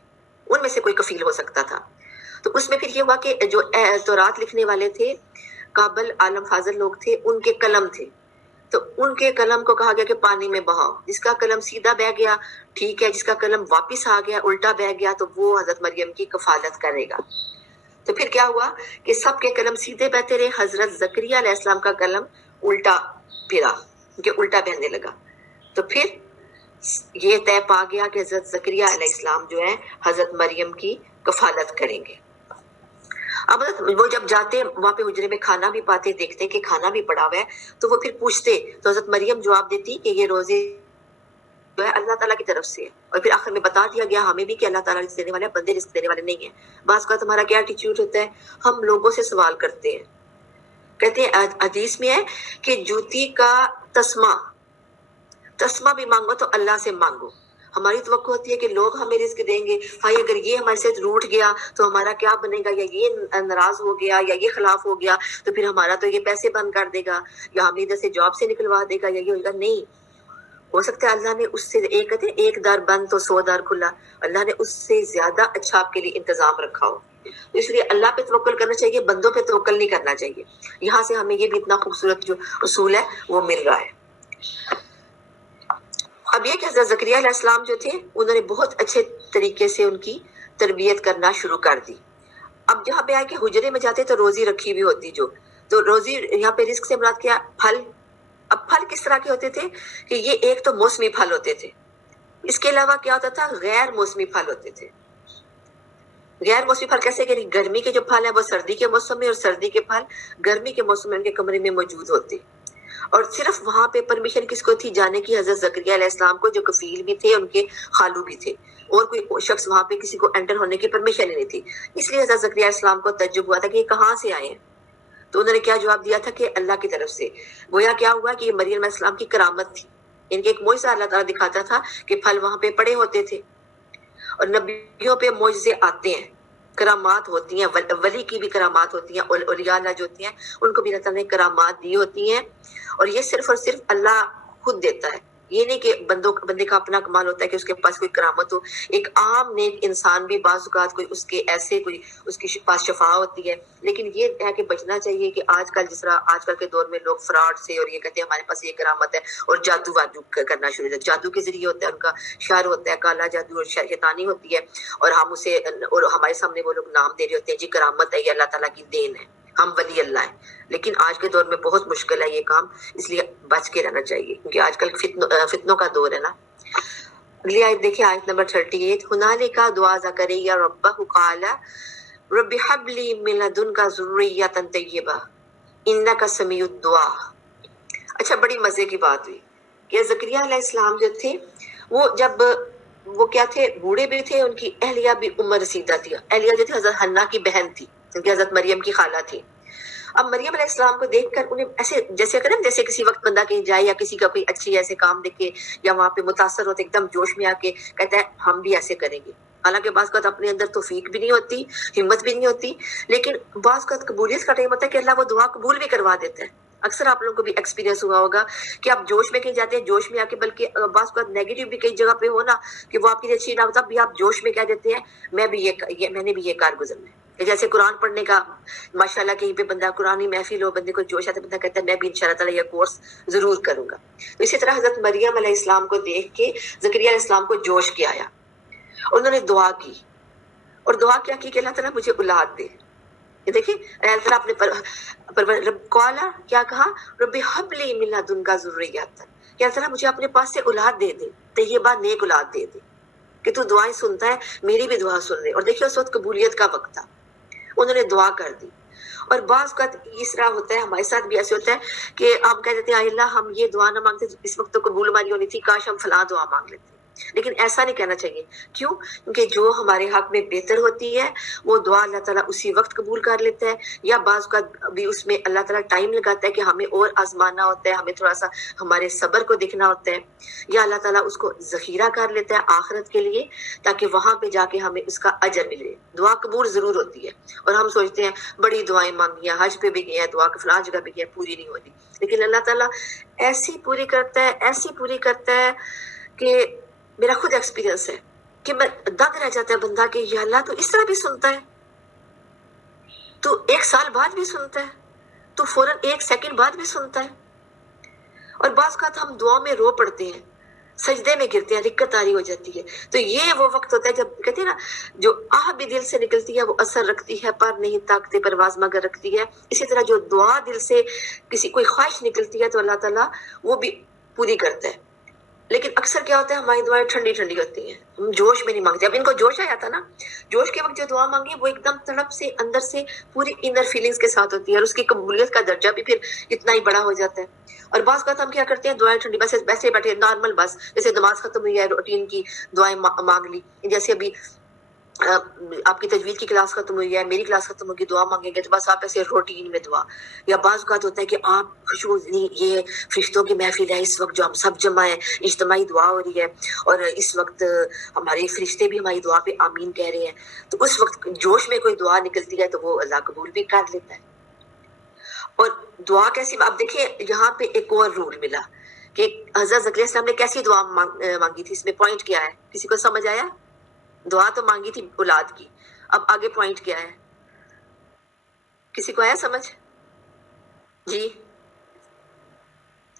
ان میں سے کوئی کفیل ہو سکتا تھا. تو اس میں پھر یہ ہوا کہ جو تورات لکھنے والے تھے قابل عالم فاضل لوگ تھے، ان کے قلم تھے. تو ان کے قلم کو کہا گیا کہ پانی میں بہاؤ. جس کا قلم سیدھا بہ گیا ٹھیک ہے، جس کا قلم واپس آ گیا الٹا بہ گیا تو وہ حضرت مریم کی کفالت کرے گا. تو پھر کیا ہوا کہ سب کے قلم سیدھے بہتے رہے، حضرت زکریا علیہ السلام کا قلم الٹا پھرا، کہ الٹا بہنے لگا. تو پھر یہ طے پا گیا کہ حضرت زکریا علیہ السلام جو ہے حضرت مریم کی کفالت کریں گے. اب وہ جب جاتے وہاں پہ حجرے میں کھانا بھی پاتے، دیکھتے کہ کھانا بھی پڑا ہوا ہے، تو وہ پھر پوچھتے تو حضرت مریم جواب دیتی کہ یہ روزے جو ہے اللہ تعالیٰ کی طرف سے ہے. اور پھر آخر میں بتا دیا گیا ہمیں بھی کہ اللہ تعالیٰ رزق دینے والے ہیں، بندے رزق دینے والے نہیں ہیں. بعض کا تمہارا کیا ایٹیچیوڈ ہوتا ہے، ہم لوگوں سے سوال کرتے ہیں. کہتے ہیں حدیث میں ہے کہ جوتی کا تسمہ بھی مانگو تو اللہ سے مانگو. ہماری توقع ہوتی ہے کہ لوگ ہمیں رزق دیں گے، ہائی اگر یہ ہمارے سے روٹ گیا تو ہمارا کیا بنے گا، یا یہ ناراض ہو گیا یا یہ خلاف ہو گیا تو پھر ہمارا تو یہ پیسے بند کر دے گا یا ہمیں ادھر سے جاب سے نکلوا دے گا یا یہ ہوگا. نہیں ہو سکتا ہے اللہ نے اس سے ایک در بند تو 100 در کھلا، اللہ نے اس سے زیادہ اچھا آپ کے لیے انتظام رکھا ہو. اس لیے اللہ پہ توکل کرنا چاہیے، بندوں پہ توکل نہیں کرنا چاہیے. یہاں سے ہمیں یہ بھی اتنا خوبصورت جو اصول ہے وہ مل رہا ہے. اب یہ کہ حضرت زکریا علیہ السلام جو تھے انہوں نے بہت اچھے طریقے سے ان کی تربیت کرنا شروع کر دی. اب جہاں پہ آئے کہ حجرے میں جاتے تو روزی رکھی ہوئی ہوتی، جو تو روزی یہاں پہ رزق سے مراد کیا، پھل. اب پھل کس طرح کے ہوتے تھے کہ یہ ایک تو موسمی پھل ہوتے تھے، اس کے علاوہ کیا ہوتا تھا، غیر موسمی پھل ہوتے تھے. غیر موسمی پھل کیسے کہ گرمی کے جو پھل ہیں وہ سردی کے موسم میں، اور سردی کے پھل گرمی کے موسم میں ان کے کمرے میں موجود ہوتے. اور صرف وہاں پہ پرمیشن کس کو تھی جانے کی، حضرت زکریا علیہ السلام کو، جو کفیل بھی تھے، ان کے خالو بھی تھے، اور کوئی شخص وہاں پہ کسی کو انٹر ہونے کی پرمیشن ہی نہیں تھی. اس لیے حضرت زکریا علیہ السلام کو تعجب ہوا تھا کہ یہ کہاں سے آئے ہیں. تو انہوں نے کیا جواب دیا تھا کہ اللہ کی طرف سے. گویا کیا ہوا کہ یہ مریم علیہ السلام کی کرامت تھی، ان کے ایک معجزہ اللہ تعالیٰ دکھاتا تھا کہ پھل وہاں پہ پڑے ہوتے تھے. اور نبیوں پہ معجزے آتے ہیں، کرامات ہوتی ہیں، ولی کی بھی کرامات ہوتی ہیں، اولیاء اللہ جو ہوتی ہیں ان کو بھی اللہ تعالیٰ نے کرامات دی ہوتی ہیں. اور یہ صرف اور صرف اللہ خود دیتا ہے، یہ نہیں کہ بندے کا اپنا کمال ہوتا ہے کہ اس کے پاس کوئی کرامت ہو. ایک عام نیک انسان بھی بعض اوقات کوئی اس کے ایسے کوئی اس کے پاس شفا ہوتی ہے. لیکن یہ ہے کہ بچنا چاہیے کہ آج کل جس طرح آج کل کے دور میں لوگ فراڈ سے اور یہ کہتے ہیں ہمارے پاس یہ کرامت ہے اور جادو وادو کرنا شروع ہوتا ہے. جادو کے ذریعے ہوتا ہے، ان کا شر ہوتا ہے، کالا جادو اور شیطانی ہوتی ہے. اور ہم اسے اور ہمارے سامنے وہ لوگ نام دے رہے ہوتے ہیں جی کرامت ہے، یہ اللہ تعالیٰ کی دین ہے، ہم ولی اللہ ہیں. لیکن آج کے دور میں بہت مشکل ہے یہ کام، اس لیے بچ کے رہنا چاہیے کیونکہ آج کل فتنوں کا دور ہے نا. اگلی آیت دیکھیں، آیت نمبر 38. ہنالک دعا زکریا ربہ قال رب ہب لی من لدنک ذریۃ طیبہ انک سمیع الدعاء. اچھا بڑی مزے کی بات ہوئی کہ زکریا علیہ السلام جو تھے وہ جب وہ کیا تھے، بوڑھے بھی تھے، ان کی اہلیہ بھی عمر رسیدہ تھی. اہلیہ جو تھی حضرت حنا کی بہن تھی، کیونکہ حضرت مریم کی خالہ تھی. اب مریم علیہ السلام کو دیکھ کر انہیں ایسے جیسے کریں جیسے کسی وقت بندہ کہیں جائے یا کسی کا کوئی اچھی ایسے کام دیکھے یا وہاں پہ متاثر ہوتے ایک دم جوش میں آ کے کہتا ہے ہم بھی ایسے کریں گے. حالانکہ بعض اوقات اپنے اندر توفیق بھی نہیں ہوتی، ہمت بھی نہیں ہوتی، لیکن بعض اوقات قبولیت کا ٹائم ہوتا ہے کہ اللہ وہ دعا قبول بھی کروا دیتا ہے. اکثر آپ لوگوں کو بھی ایکسپیرینس ہوا ہوگا کہ آپ جوش میں کہیں جاتے ہیں، جوش میں آ کے بلکہ بعض اوقات نیگیٹو بھی کئی جگہ پہ ہو نا کہ وہ آپ کے لیے اچھی نہ ہوتا بھی آپ جوش میں کہہ دیتے ہیں میں نے بھی یہ کار گزرنا ہے. جیسے قرآن پڑھنے کا ماشاءاللہ کہیں پہ بندہ قرآنی محفل ہو، بندے کو جوش آتا ہے، بندہ کہتا ہے میں بھی انشاءاللہ تعالیٰ یہ کورس ضرور کروں گا. تو اسی طرح حضرت مریم علیہ السلام کو دیکھ کے زکریا علیہ السلام کو جوش کے آیا، انہوں نے دعا کی. اور دعا کیا کی کہ اللہ تعالیٰ مجھے اولاد دے. یہ دیکھیں اللہ تعالیٰ اپنے رب قالا کیا کہا، رب ہب لی من لدنک ذریۃ، کہ اللہ تعالیٰ مجھے اپنے پاس سے اولاد دے دے، طیبہ نیک اولاد دے دے کہ تو دعائیں سنتا ہے، میری بھی دعا سن لے. اور دیکھیے اس وقت قبولیت کا وقت تھا، انہوں نے دعا کر دی. اور بعض کا اس طرح ہوتا ہے، ہمارے ساتھ بھی ایسے ہوتا ہے کہ ہم کہہ دیتے ہیں اللہ ہم یہ دعا نہ مانگتے اس وقت تو قبول ہماری ہونی تھی، کاش ہم فلاں دعا مانگ لیتے. لیکن ایسا نہیں کہنا چاہیے. کیوں؟ کیونکہ جو ہمارے حق میں بہتر ہوتی ہے وہ دعا اللہ تعالیٰ اسی وقت قبول کر لیتا ہے، یا بعض کا بھی اس میں اللہ تعالیٰ ٹائم لگاتا ہے کہ ہمیں اور آزمانا ہوتا ہے، ہمیں تھوڑا سا ہمارے صبر کو دیکھنا ہوتا ہے، یا اللہ تعالیٰ اس کو ذخیرہ کر لیتا ہے آخرت کے لیے تاکہ وہاں پہ جا کے ہمیں اس کا اجر ملے. دعا قبول ضرور ہوتی ہے اور ہم سوچتے ہیں بڑی دعائیں مانگی ہیں، حج پہ بھی گئے ہیں، دعا کہ فلاں جگہ بھی گئے ہیں، پوری نہیں ہوتی. لیکن اللہ تعالیٰ ایسی پوری کرتا ہے کہ میرا خود ایکسپیرینس ہے کہ میں دنگ رہ جاتا ہے بندہ کہ یا اللہ تو اس طرح بھی سنتا ہے، تو 1 سال بعد بھی سنتا ہے، تو فوراً 1 سیکنڈ بعد بھی سنتا ہے. اور بعض اوقات ہم دعا میں رو پڑتے ہیں، سجدے میں گرتے ہیں، رکت طاری ہو جاتی ہے. تو یہ وہ وقت ہوتا ہے جب کہتے ہیں نا جو آہ بھی دل سے نکلتی ہے وہ اثر رکھتی ہے پر نہیں طاقت پرواز مگر رکھتی ہے. اسی طرح جو دعا دل سے کسی کوئی خواہش نکلتی ہے تو اللہ تعالیٰ وہ بھی پوری کرتا ہے. لیکن اکثر کیا ہوتا ہے ہماری دعائیں ٹھنڈی ٹھنڈی ہوتی ہیں، ہم جوش میں نہیں مانگتے. اب ان کو جوش آیا تھا نا، جوش کے وقت جو دعا مانگی وہ ایک دم تڑپ سے اندر سے پوری انر فیلنگز کے ساتھ ہوتی ہے، اور اس کی قبولیت کا درجہ بھی پھر اتنا ہی بڑا ہو جاتا ہے. اور بعض اوقات ہم کیا کرتے ہیں دعائیں ٹھنڈی بس ویسے بیٹھے نارمل، بس جیسے نماز ختم ہوئی ہے روٹین کی دعائیں مانگ لی. جیسے ابھی آپ کی تجوید کی کلاس ختم ہوئی ہے، میری کلاس ختم ہوگی، دعا مانگیں گے تو بس آپ ایسے روٹین میں دعا. یا بعض اوقات ہوتا ہے کہ آپ خوشبو یہ فرشتوں کی محفل ہے اس وقت جو ہم سب جمع ہیں، اجتماعی دعا ہو رہی ہے اور اس وقت ہمارے فرشتے بھی ہماری دعا پہ آمین کہہ رہے ہیں. تو اس وقت جوش میں کوئی دعا نکلتی ہے تو وہ اللہ قبول بھی کر لیتا ہے. اور دعا کیسی، آپ دیکھیں یہاں پہ ایک اور رول ملا کہ حضرت زکریا السلام نے کیسی دعا مانگی تھی. اس میں پوائنٹ کیا ہے، کسی کو سمجھ آیا؟ دعا تو مانگی تھی اولاد کی، اب آگے پوائنٹ کیا ہے، کسی کو آیا سمجھ؟ جی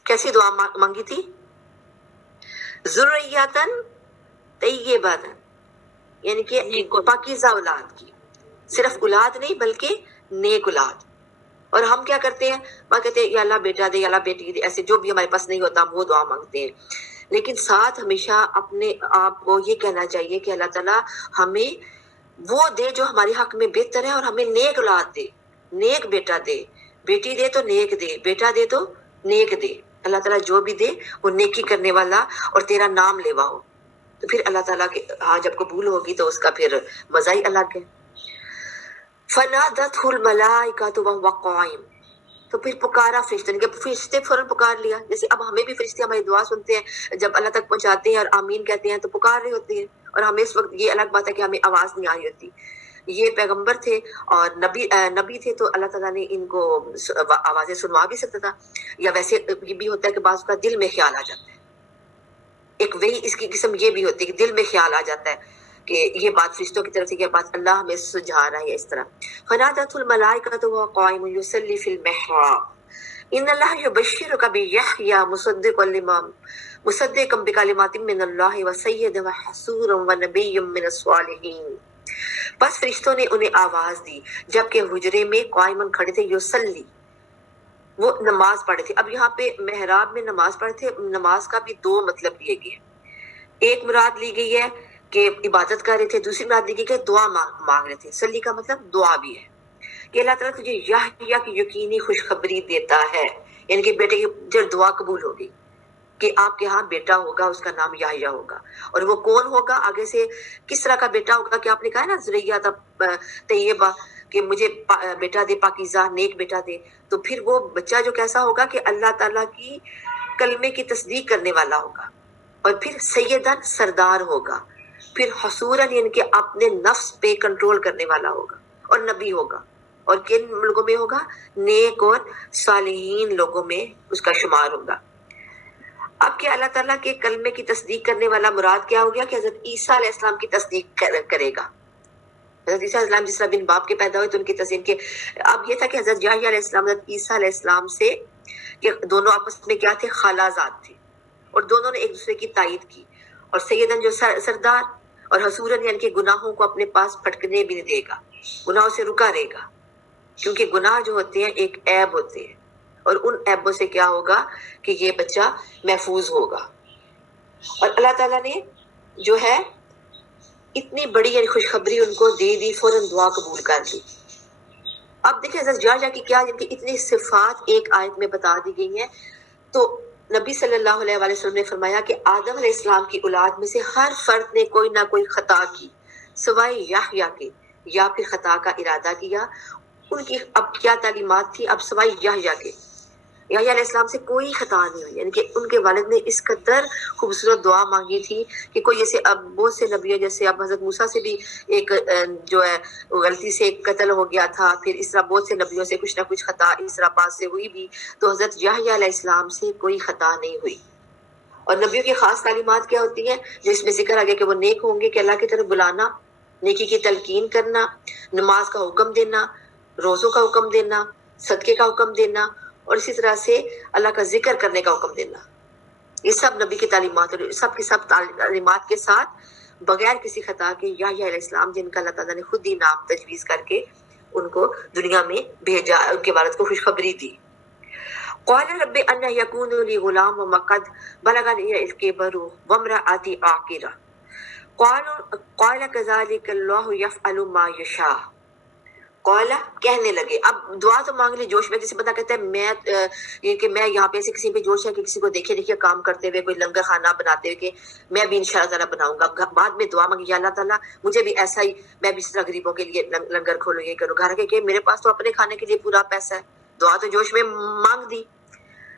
کیسی دعا مانگی تھی؟ ذریاتن طیباتن، یعنی کہ پاکیزہ اولاد کی. صرف اولاد نہیں بلکہ نیک اولاد. اور ہم کیا کرتے ہیں، وہ کہتے ہیں یا اللہ بیٹا دے یا اللہ بیٹی دے، ایسے جو بھی ہمارے پاس نہیں ہوتا ہم وہ دعا مانگتے ہیں. لیکن ساتھ ہمیشہ اپنے آپ کو یہ کہنا چاہیے کہ اللہ تعالیٰ ہمیں وہ دے جو ہمارے حق میں بہتر ہے، اور ہمیں نیک اولاد دے، نیک بیٹا دے، بیٹی دے تو نیک دے، بیٹا دے تو نیک دے. اللہ تعالیٰ جو بھی دے وہ نیکی کرنے والا اور تیرا نام لیوا ہو. تو پھر اللہ تعالیٰ کے ہاں جب قبول ہوگی تو اس کا پھر مزہ ہی الگ ہے. فنادتہ الملائکۃ وہو قائم، تو پھر پکارا فرشتے نے، کہ فرشتے فوراً پکار لیا. جیسے اب ہمیں بھی فرشتے ہماری دعا سنتے ہیں، جب اللہ تک پہنچاتے ہیں اور آمین کہتے ہیں تو پکار رہے ہوتے ہیں. اور ہمیں اس وقت یہ الگ بات ہے کہ ہمیں آواز نہیں آ رہی ہوتی. یہ پیغمبر تھے اور نبی تھے تو اللہ تعالیٰ نے ان کو آوازیں سنوا بھی سکتا تھا. یا ویسے یہ بھی ہوتا ہے کہ بعض کا دل میں خیال آ جاتا ہے، ایک وہی اس کی قسم یہ بھی ہوتی ہے کہ دل میں خیال آ جاتا ہے کہ یہ بات فرشتوں کی طرف سے، یہ بات اللہ ہمیں سجھا رہا ہے اس طرح. فنادت الملائکۃ وهو قائم یصلی فی المحراب ان اللہ یبشرک بیحییٰ مصدقا بکلمات من اللہ وسیدا وحصورا ونبی من الصالحین. بس فرشتوں نے انہیں آواز دی جبکہ حجرے میں قائمن کھڑے تھے، یصلی وہ نماز پڑھے تھے. اب یہاں پہ محراب میں نماز پڑھے تھے، نماز کا بھی دو مطلب لیے گئے. ایک مراد لی گئی ہے کہ عبادت کر رہے تھے، دوسری مراد لی گئی کہ دعا مانگ رہے تھے. سلی کا مطلب دعا بھی ہے کہ اللہ تعالیٰ تجھے یحییٰ کی یقینی خوشخبری دیتا ہے، یعنی کہ بیٹے کی جب دعا قبول ہوگی کہ آپ کے ہاں بیٹا ہوگا، اس کا نام یحییٰ ہوگا. اور وہ کون ہوگا، آگے سے کس طرح کا بیٹا ہوگا کہ آپ نے کہا نا ذریہ طیبہ کہ مجھے بیٹا دے، پاکیزہ نیک بیٹا دے. تو پھر وہ بچہ جو کیسا ہوگا کہ اللہ تعالیٰ کی کلمے کی تصدیق کرنے والا ہوگا، اور پھر سیدن سردار ہوگا، پھر حصوراً یعنی کہ اپنے نفس پہ کنٹرول کرنے والا ہوگا، اور نبی ہوگا. اور کن لوگوں میں ہوگا، نیک اور صالحین لوگوں میں اس کا شمار ہوگا. اب کیا اللہ تعالیٰ کے کلمے کی تصدیق کرنے والا مراد کیا ہو گیا کہ حضرت عیسیٰ علیہ السلام کی تصدیق کرے گا. حضرت عیسیٰ علیہ السلام جس طرح بن باپ کے پیدا ہوئے تو ان کی تصدیق کے. اب یہ تھا کہ حضرت یحییٰ علیہ السلام حضرت عیسیٰ علیہ السلام سے کہ دونوں آپس میں کیا تھے، خالہ زاد تھے، اور دونوں نے ایک دوسرے کی تائید کی. اور سیدن جو سردار، اور حصوراً یعنی کہ گناہوں کو اپنے پاس پھٹکنے بھی نہیں دے گا، گناہوں سے رکا رہے گا. کیونکہ گناہ جو ہوتے ہیں ایک عیب ہوتے ہیں، اور ان عیبوں سے کیا ہوگا کہ یہ بچہ محفوظ ہوگا. اور اللہ تعالیٰ نے جو ہے اتنی بڑی یعنی خوشخبری ان کو دے دی، فوراً دعا قبول کر لی. اب دیکھیں حضرت جا کی کیا جن کی اتنی صفات ایک آیت میں بتا دی گئی ہیں. تو نبی صلی اللہ علیہ وآلہ وسلم نے فرمایا کہ آدم علیہ السلام کی اولاد میں سے ہر فرد نے کوئی نہ کوئی خطا کی سوائے یحییٰ کے، یا پھر خطا کا ارادہ کیا. ان کی اب کیا تعلیمات تھی، اب سوائے یحییٰ کے، یحییٰ علیہ السلام سے کوئی خطا نہیں ہوئی. یعنی کہ ان کے والد نے اس قدر خوبصورت دعا مانگی تھی کہ کوئی جیسے اب بہت سے نبی جیسے اب حضرت موسیٰ سے بھی ایک جو ہے غلطی سے قتل ہو گیا تھا، پھر اس طرح بہت سے نبیوں سے کچھ نہ کچھ خطا اس طرح پاس سے ہوئی بھی. تو حضرت یحییٰ علیہ السلام سے کوئی خطا نہیں ہوئی. اور نبیوں کی خاص تعلیمات کیا ہوتی ہیں، جس میں ذکر آ گیا کہ وہ نیک ہوں گے، کہ اللہ کی طرف بلانا، نیکی کی تلقین کرنا، نماز کا حکم دینا، روزوں کا حکم دینا، صدقے کا حکم دینا، اور اسی طرح سے اللہ کا ذکر کرنے کا حکم دینا. یہ سب نبی کی تعلیمات اور سب کی سب تعلیمات کے ساتھ بغیر کسی خطا کے یحییٰ علیہ السلام جن کا اللہ تعالیٰ نے خود ہی نام تجویز کر کے ان کو دنیا میں بھیجا، ان کے والد کو خوشخبری دی. قال رب ان یکون لی غلام وقد بلغنی الکبر وامرأتی عاقرہ قال کذلک اللہ یفعل ما یشاء. قال کہنے لگے، اب دعا تو مانگ لی جوش میں. جیسے بندہ کہتا ہے کہ میں یہاں پہ ایسے کسی پہ جوش ہے کہ کسی کو دیکھے کام کرتے ہوئے، کوئی لنگر خانہ بناتے ہوئے کہ میں بھی انشاءاللہ تعالیٰ بناؤں گا. بعد میں دعا مانگی، یا اللہ تعالیٰ مجھے بھی ایسا ہی، میں بھی اس طرح غریبوں کے لیے لنگر کھولوں، یہ کروں. گھر کے کہ میرے پاس تو اپنے کھانے کے لیے پورا پیسہ ہے. دعا تو جوش میں مانگ دی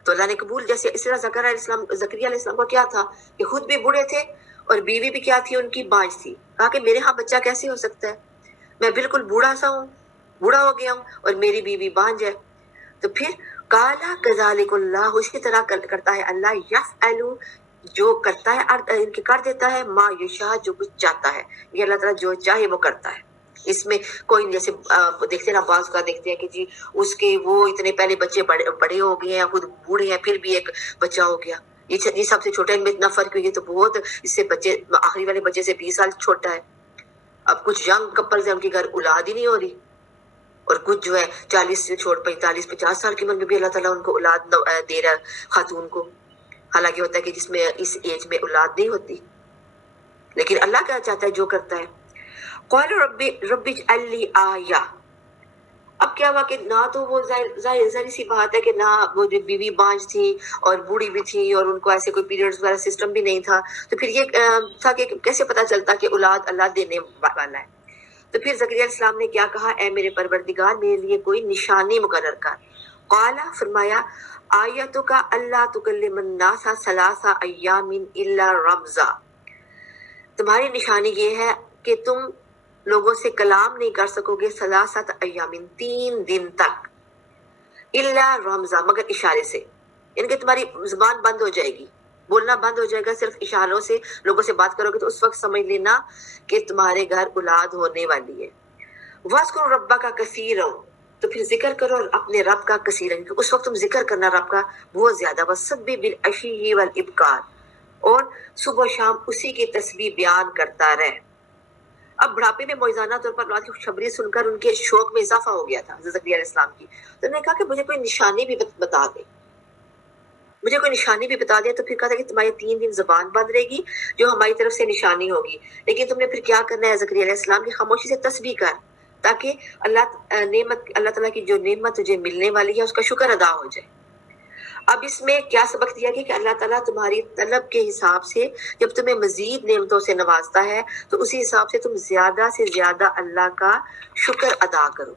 تو اللہ نے قبول. جیسے اس طرح زکریا علیہ السلام کو کیا تھا کہ خود بھی بوڑھے تھے اور بیوی بھی کیا تھی، ان کی بانج تھی. کہا کہ میرے ہاں بچہ کیسے ہو سکتا ہے، میں بالکل بوڑھا ہو گیا ہوں اور میری بیوی بانج ہے. تو پھر کالا کذالک اللہ، اسی طرح کرتا ہے اللہ، یفعل جو کرتا ہے، کر دیتا ہے، ما یشاء جو کچھ چاہتا ہے. یہ اللہ تعالیٰ جو چاہے وہ کرتا ہے. اس میں کوئی جیسے دیکھتے نا بعض کا دیکھتے ہیں کہ جی اس کے وہ اتنے پہلے بچے بڑے ہو گئے ہیں، خود بوڑھے ہیں، پھر بھی ایک بچہ ہو گیا. یہ سب سے چھوٹا، ان میں اتنا فرق ہوئی ہے تو بہت اس سے بچے آخری والے بچے سے 20 سال چھوٹا ہے. اب کچھ ینگ کپلز ہیں ان کے گھر اولاد ہی نہیں ہو رہی، اور کچھ جو ہے 40 سے چھوڑ 45-50 سال کی عمر میں بھی اللہ تعالیٰ ان کو اولاد دے رہا ہے خاتون کو. حالانکہ ہوتا ہے کہ جس میں اس ایج میں اولاد نہیں ہوتی، لیکن اللہ کیا چاہتا ہے جو کرتا ہے. قال رب اجعل لی آیہ. اب کیا ہوا کہ نہ تو وہ ظاہر سی بات ہے کہ نہ وہ جو بیوی بانج تھی اور بوڑھی بھی تھی اور ان کو ایسے کوئی پیریڈز وغیرہ سسٹم بھی نہیں تھا، تو پھر یہ تھا کہ کیسے پتا چلتا کہ اولاد اللہ دینے والا ہے. تو پھر زکریا علیہ السلام نے کیا کہا، اے میرے پروردگار میرے لیے کوئی نشانی مقرر کر. قال فرمایا، آیتک اللہ تکلم الناس ثلاث ایام الا رمزا. تمہاری نشانی یہ ہے کہ تم لوگوں سے کلام نہیں کر سکو گے ثلاثت ایام 3 دن تک، الا رمزا مگر اشارے سے. یعنی کہ تمہاری زبان بند ہو جائے گی، بولنا بند ہو جائے گا، صرف اشاروں سے لوگوں سے بات کرو گے تو اس وقت سمجھ لینا کہ تمہارے گھر اولاد ہونے والی ہے. وَاذْكُرْ رَبَّكَ كَثِيرًا، تو پھر ذکر کرو اپنے رب کا کثیرن، اس وقت تم ذکر کرنا رب کا بہت زیادہ. وَسَبِّحْ بِالْعَشِيِّ وَالْإِبْكَارِ، اور صبح و شام اسی کی تسبیح بیان کرتا رہے. اب بڑھاپے میں موعظانہ طور پر اولاد کی خوشخبری سن کر ان کے شوق میں اضافہ ہو گیا تھا زکریا علیہ السلام کی. تو انہوں نے کہا کہ مجھے کوئی نشانی بھی بتا دے، مجھے کوئی نشانی بھی بتا دے. تو پھر کہا تھا کہ تمہاری 3 دن زبان بند رہے گی جو ہماری طرف سے نشانی ہوگی، لیکن تم نے پھر کیا کرنا ہے زکریا علیہ السلام کی خاموشی سے تسبیح کر، تاکہ اللہ تعالیٰ کی جو نعمت تجھے ملنے والی ہے اس کا شکر ادا ہو جائے. اب اس میں کیا سبق دیا گیا کہ اللہ تعالیٰ تمہاری طلب کے حساب سے جب تمہیں مزید نعمتوں سے نوازتا ہے تو اسی حساب سے تم زیادہ سے زیادہ اللہ کا شکر ادا کرو.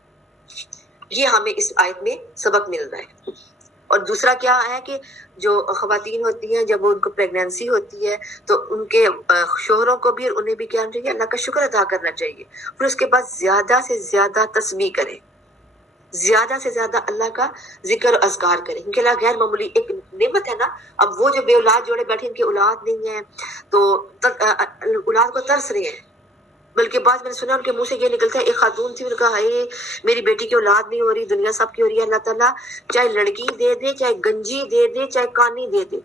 یہ ہمیں اس آیت میں سبق مل رہا ہے. اور دوسرا کیا ہے کہ جو خواتین ہوتی ہیں جب ان کو پریگنینسی ہوتی ہے تو ان کے شوہروں کو بھی اور انہیں بھی کیا چاہیے، اللہ کا شکر ادا کرنا چاہیے. پھر اس کے بعد زیادہ سے زیادہ تسبیح کریں، زیادہ سے زیادہ اللہ کا ذکر و اذکار کریں، کیونکہ اللہ غیر معمولی ایک نعمت ہے نا. اب وہ جو بے اولاد جوڑے بیٹھے ان کی اولاد نہیں ہے تو اولاد کو ترس رہے ہیں. بلکہ بعض میں نے سنا ان کے منہ سے یہ نکلتا ہے، ایک خاتون تھی، ان کا ہے میری بیٹی کی اولاد نہیں ہو رہی، دنیا سب کی ہو رہی ہے، اللہ تعالیٰ چاہے لڑکی دے دے، چاہے گنجی دے دے، چاہے کانی دے دے.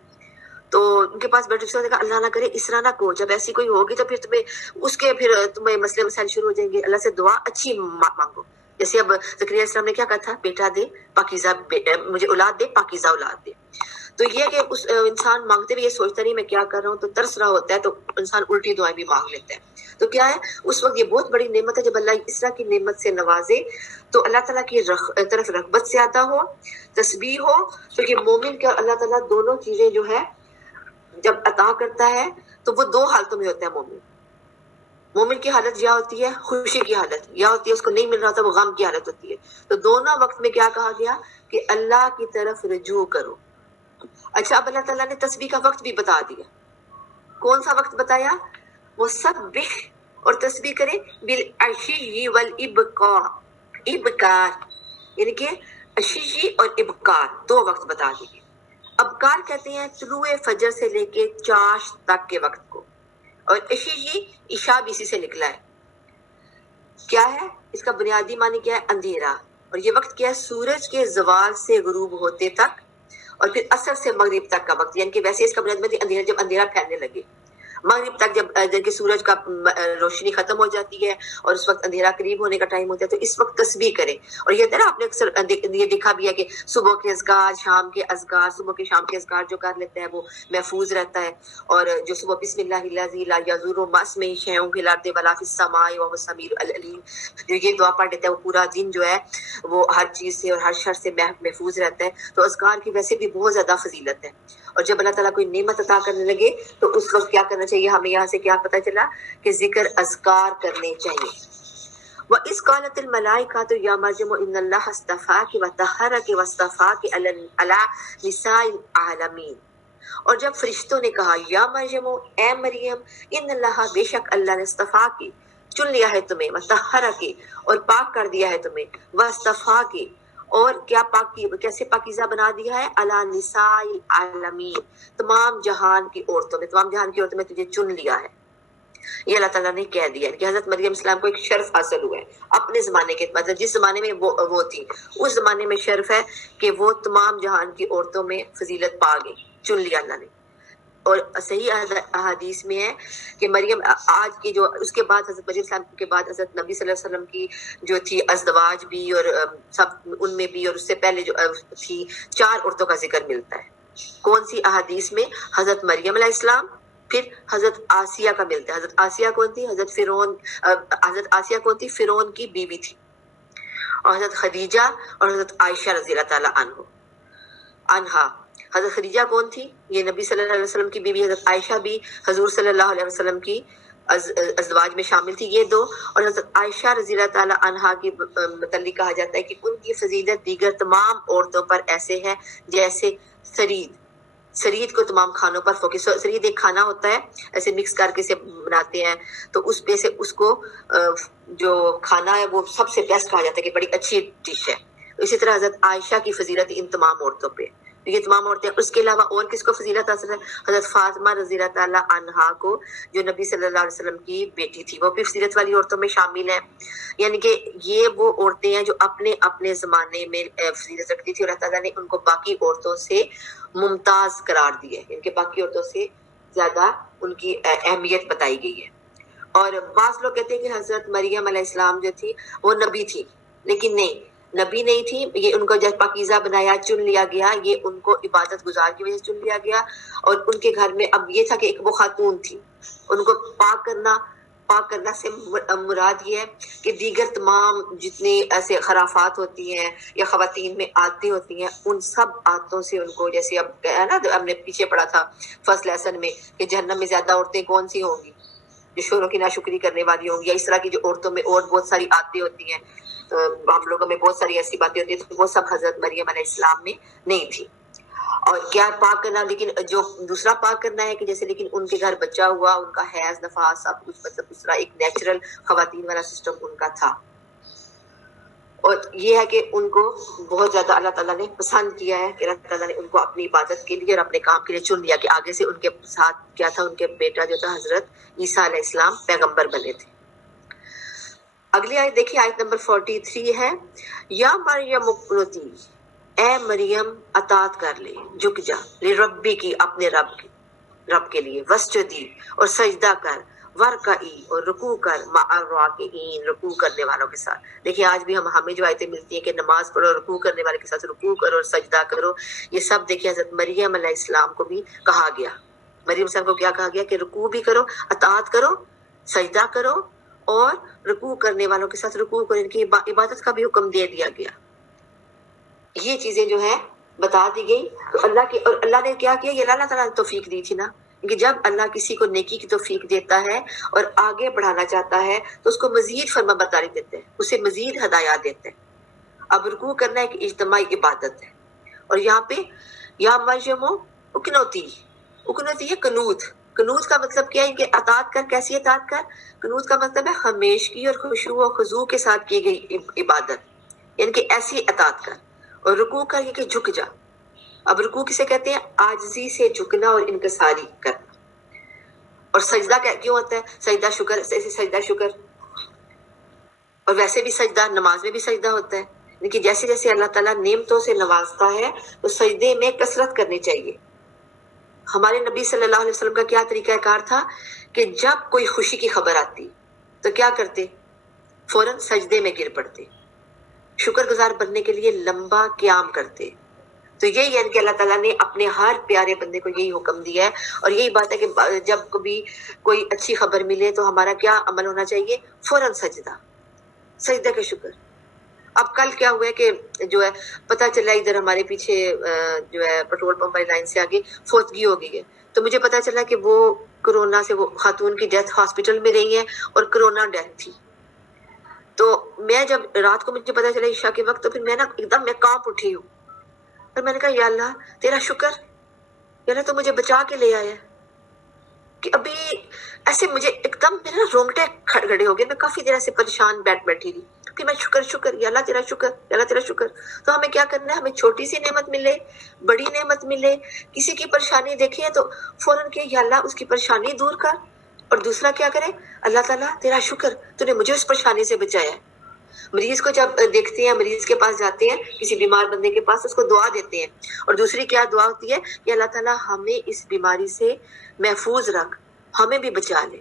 تو ان کے پاس بیٹھے سے کہا اللہ نہ کرے اس طرح نہ کو، جب ایسی کوئی ہوگی تو پھر تمہیں مسئلے مسائل شروع ہو جائیں گے. اللہ سے دعا اچھی مانگو. جیسے اب زکریا علیہ السلام نے کیا کہا تھا، بیٹا دے پاکیزہ، مجھے اولاد دے پاکیزہ اولاد دے. تو یہ کہ اس انسان مانگتے ہوئے یہ سوچتا نہیں میں کیا کر رہا ہوں، تو ترس رہا ہوتا ہے تو انسان الٹی دعائیں بھی مانگ لیتا ہے. تو کیا ہے اس وقت یہ بہت بڑی نعمت ہے جب اللہ اس طرح کی نعمت سے نوازے تو اللہ تعالیٰ کی طرف رغبت زیادہ ہو، تسبیح ہو. کیونکہ مومن کا اللہ تعالیٰ دونوں چیزیں جو ہے جب عطا کرتا ہے تو وہ 2 حالتوں میں ہوتا ہے. مومن کی حالت یا ہوتی ہے خوشی کی حالت، یا ہوتی ہے اس کو نہیں مل رہا تھا وہ غم کی حالت ہوتی ہے. تو دونوں وقت میں کیا کہا گیا کہ اللہ کی طرف رجوع کرو. اچھا اب اللہ تعالیٰ نے تسبیح کا وقت بھی بتا دیا. کون سا وقت بتایا؟ وَسَبِّحْ، اور تسبیح کرے بالعشی والابکار، ابکار یعنی کہ عشی اور ابکار 2 وقت بتا دیے. ابکار کہتے ہیں طلوع فجر سے لے کے چاش تک کے وقت کو، اور عشی عشاء بھی اسی سے نکلا ہے. کیا ہے اس کا بنیادی معنی؟ کیا ہے؟ اندھیرا. اور یہ وقت کیا ہے؟ سورج کے زوال سے غروب ہوتے تک اور پھر عصر سے مغرب تک کا وقت، یعنی کہ ویسے اس کا بنیاد اندھیرا، جب اندھیرا پھیلنے لگے مغرب تک، جب کہ سورج کا روشنی ختم ہو جاتی ہے اور اس وقت اندھیرا قریب ہونے کا ٹائم ہوتا ہے، تو اس وقت تسبیح کریں۔ اور یہ ہے نا، آپ نے اکثر یہ دیکھا بھی ہے کہ صبح کے اذکار، شام کے اذکار، صبح کے شام کے اذکار جو کر لیتے ہیں وہ محفوظ رہتا ہے۔ اور جو صبح بسم اللہ الذی لا یضر مع اسمہ شیء فی الارض ولا فی السماء وهو السمیع العلیم، جو یہ دعا پڑھ لیتا ہے وہ پورا دن جو ہے وہ ہر چیز سے اور ہر شر سے محفوظ رہتا ہے۔ تو اذکار کی ویسے بھی بہت زیادہ فضیلت ہے، اور جب اللہ تعالیٰ کوئی نعمت عطا کرنے لگے تو اس وقت کیا کرنا چاہیے؟ ہمیں یہاں سے کیا پتہ چلا کہ ذکر اذکار کرنے چاہیے۔ وَإِذْ قَالَتِ الْمَلَائِكَةُ يَا مَرْيَمُ إِنَّ اللَّهَ اصْطَفَاكِ وَطَهَّرَكِ وَاصْطَفَاكِ عَلَى نِسَاءِ الْعَالَمِينَ، اور جب فرشتوں نے کہا یا مریم، اے مریم، ان اللہ، بے شک اللہ نے اصطفاکی، چن لیا ہے تمہیں، وطہرک، اور پاک کر دیا ہے تمہیں، واصطفاکی، اور کیا پاک کی، کیسے پاکیزہ بنا دیا ہے، علی نساء العالمین، تمام جہان کی عورتوں میں، تمام جہان کی عورتوں میں تجھے چن لیا ہے۔ یہ اللہ تعالیٰ نے کہہ دیا کہ حضرت مریم السلام کو ایک شرف حاصل ہوا ہے اپنے زمانے کے، مطلب جس زمانے میں وہ تھی، اس زمانے میں شرف ہے کہ وہ تمام جہان کی عورتوں میں فضیلت پا گئی، چن لیا اللہ نے۔ اور صحیح احادیث میں ہے کہ مریم آج کی جو، اس کے بعد حضرت مریم السلام کے بعد حضرت نبی صلی اللہ علیہ وسلم کی جو تھی ازدواج بھی، اور سب ان میں بھی، اور اس سے پہلے جو تھی 4 عورتوں کا ذکر ملتا ہے۔ کون سی احادیث میں؟ حضرت مریم علیہ السلام، پھر حضرت آسیہ کا ملتا ہے۔ حضرت آسیہ کون تھی؟ حضرت آسیہ کون تھی؟ فرعون کی بیوی تھی۔ اور حضرت خدیجہ اور حضرت عائشہ رضی اللہ تعالیٰ عنہا۔ حضرت خدیجہ کون تھی؟ یہ نبی صلی اللہ علیہ وسلم کی بیوی، حضرت عائشہ بھی حضور صلی اللہ علیہ وسلم کی ازواج میں شامل تھی، یہ 2۔ اور حضرت عائشہ رضی اللہ تعالیٰ عنہا کی متعلق کہا جاتا ہے کہ ان کی فضیلت دیگر تمام عورتوں پر ایسے ہے جیسے سرید کو تمام کھانوں پر فوقی، سرید ایک کھانا ہوتا ہے، ایسے مکس کر کے اسے بناتے ہیں، تو اس پہ سے اس کو جو کھانا ہے وہ سب سے بیسٹ کہا جاتا ہے کہ بڑی اچھی ڈش ہے۔ اسی طرح حضرت عائشہ کی فضیلت ان تمام عورتوں پہ، یہ تمام عورتیں۔ اس کے علاوہ اور کس کو فضیلت حاصل ہے؟ حضرت فاطمہ رضی اللہ تعالیٰ عنہا کو، جو نبی صلی اللہ علیہ وسلم کی بیٹی تھی، وہ بھی فضیلت والی عورتوں میں شامل ہیں۔ یعنی کہ یہ وہ عورتیں ہیں جو اپنے اپنے زمانے میں فضیلت رکھتی تھی، اور اللہ تعالیٰ نے ان کو باقی عورتوں سے ممتاز قرار دیا ہے، ان کے باقی عورتوں سے زیادہ ان کی اہمیت بتائی گئی ہے۔ اور بعض لوگ کہتے ہیں کہ حضرت مریم علیہ السلام جو تھی وہ نبی تھی، لیکن نہیں، نبی نہیں تھی، یہ ان کو جب پاکیزہ بنایا، چن لیا گیا، یہ ان کو عبادت گزار کی وجہ سے چن لیا گیا۔ اور ان کے گھر میں اب یہ تھا کہ ایک وہ خاتون تھی، ان کو پاک کرنا سے مراد یہ ہے کہ دیگر تمام جتنی ایسے خرافات ہوتی ہیں یا خواتین میں عادتیں ہوتی ہیں، ان سب عادتوں سے ان کو، جیسے اب ہے نا، ہم نے پیچھے پڑھا تھا فرسٹ لیسن میں کہ جہنم میں زیادہ عورتیں کون سی ہوں گی؟ جو شوہروں کی ناشکری کرنے والی ہوں گی، یا اس طرح کی جو عورتوں میں اور بہت ساری عادتیں ہوتی ہیں، ہم لوگوں میں بہت ساری ایسی باتیں ہوتی ہیں، تو وہ سب حضرت مریم علیہ السلام میں نہیں تھی۔ اور کیا پاک کرنا، لیکن جو دوسرا پاک کرنا ہے کہ جیسے، لیکن ان کے گھر بچہ ہوا، ان کا حیض، نفاس، سب کچھ، مطلب دوسرا ایک نیچرل خواتین والا سسٹم ان کا تھا۔ اور یہ ہے کہ ان کو بہت زیادہ اللہ تعالیٰ نے پسند کیا ہے، کہ اللہ تعالیٰ نے ان کو اپنی عبادت کے لیے اور اپنے کام کے لیے چن لیا، کہ آگے سے ان کے ساتھ کیا تھا، ان کے بیٹا جو تھا حضرت عیسیٰ علیہ السلام پیغمبر بنے تھے۔ اگلی آیت دیکھیے، آیت نمبر 43 ہے، یا مریم اقنتی، اے مریم اطاعت کر لے، جھک جا، لربی کی، اپنے رب کے لیے، وسجدی، اور سجدہ کر، ورکعی، اور رکوع کر، مع الراکعین، رکوع کرنے والوں کے ساتھ۔ دیکھیں آج بھی ہمیں جو آیتیں ملتی ہیں کہ نماز پڑھو، رکوع کرنے والے کے ساتھ رکوع کرو اور سجدہ کرو، یہ سب دیکھیں حضرت مریم علیہ السلام کو بھی کہا گیا۔ مریم السلام کو کیا کہا گیا؟ کہ رکوع بھی کرو، اطاعت کرو، سجدہ کرو، اور رکوع کرنے والوں کے ساتھ رکوع کرو، ان کی عبادت کا بھی حکم دے دیا گیا۔ یہ چیزیں جو ہے بتا دی گئی، تو اللہ نے کیا کیا؟ یہ اللہ تعالیٰ نے توفیق دی تھی نا، کہ جب اللہ کسی کو نیکی کی توفیق دیتا ہے اور آگے بڑھانا چاہتا ہے تو اس کو مزید فرما برداری دیتے ہیں، اسے مزید ہدایات دیتے ہیں۔ اب رکوع کرنا ایک اجتماعی عبادت ہے، اور یہاں پہ یا مریم اقنتی ہے قنوت کا مطلب کیا ہے؟ کہ اطاعت کر، کیسی اطاعت کر؟ قنوت کا مطلب ہے ہمیشگی اور خشوع و خضوع کے ساتھ کی گئی عبادت، یعنی کہ ایسی اطاعت کر۔ اور رکوع کر یہ کہ جھک جا۔ اب رکوع کسے کہتے ہیں؟ عاجزی سے جھکنا اور انکساری کرنا۔ اور سجدہ کیوں ہوتا ہے؟ سجدہ شکر، سجدہ شکر، اور ویسے بھی سجدہ، نماز میں بھی سجدہ ہوتا ہے کہ جیسے جیسے اللہ تعالیٰ نعمتوں سے نوازتا ہے تو سجدے میں کثرت کرنی چاہیے. ہمارے نبی صلی اللہ علیہ وسلم کا کیا طریقہ کار تھا کہ جب کوئی خوشی کی خبر آتی تو کیا کرتے؟ فوراً سجدے میں گر پڑتے، شکر گزار بننے کے لیے لمبا قیام کرتے. تو یہی ہے کہ اللہ تعالیٰ نے اپنے ہر پیارے بندے کو یہی حکم دیا ہے. اور یہی بات ہے کہ جب کبھی کوئی اچھی خبر ملے تو ہمارا کیا عمل ہونا چاہیے؟ فوراً سجدہ کے شکر. اب کل کیا ہوا ہے کہ جو ہے پتہ چلا ادھر ہمارے پیچھے جو ہے پیٹرول پمپ والی لائن سے آگے فوتگی ہو گئی ہے. تو مجھے پتہ چلا کہ وہ کرونا سے وہ خاتون کی ڈیتھ ہاسپٹل میں رہی ہے اور کرونا ڈیتھ تھی. تو میں جب رات کو مجھے پتہ چلا عشاء کے وقت، تو پھر میں نا ایک دم میں کانپ اٹھی ہوں اور میں نے کہا یا اللہ تیرا شکر، یا اللہ تو مجھے بچا کے لے آیا. کہ ابھی ایسے مجھے ایک دم میرے نا رونگٹے کھڑے ہو گئے. میں کافی دیر ایسے پریشان بیٹھی رہی. پھر میں شکر یا اللہ تیرا شکر، یا اللہ تیرا شکر. تو ہمیں کیا کرنا ہے؟ ہمیں چھوٹی سی نعمت ملے، بڑی نعمت ملے، کسی کی پریشانی دیکھیں تو فوراً کہ یا اللہ اس کی پریشانی دور کر. اور دوسرا کیا کرے؟ اللہ تعالیٰ تیرا شکر تو نے مجھے اس پریشانی سے بچایا. مریض کو جب دیکھتے ہیں، مریض کے پاس جاتے ہیں، کسی بیمار بندے کے پاس، اس کو دعا دیتے ہیں. اور دوسری کیا دعا ہوتی ہے کہ اللہ تعالیٰ ہمیں اس بیماری سے محفوظ رکھ، ہمیں بھی بچا لے.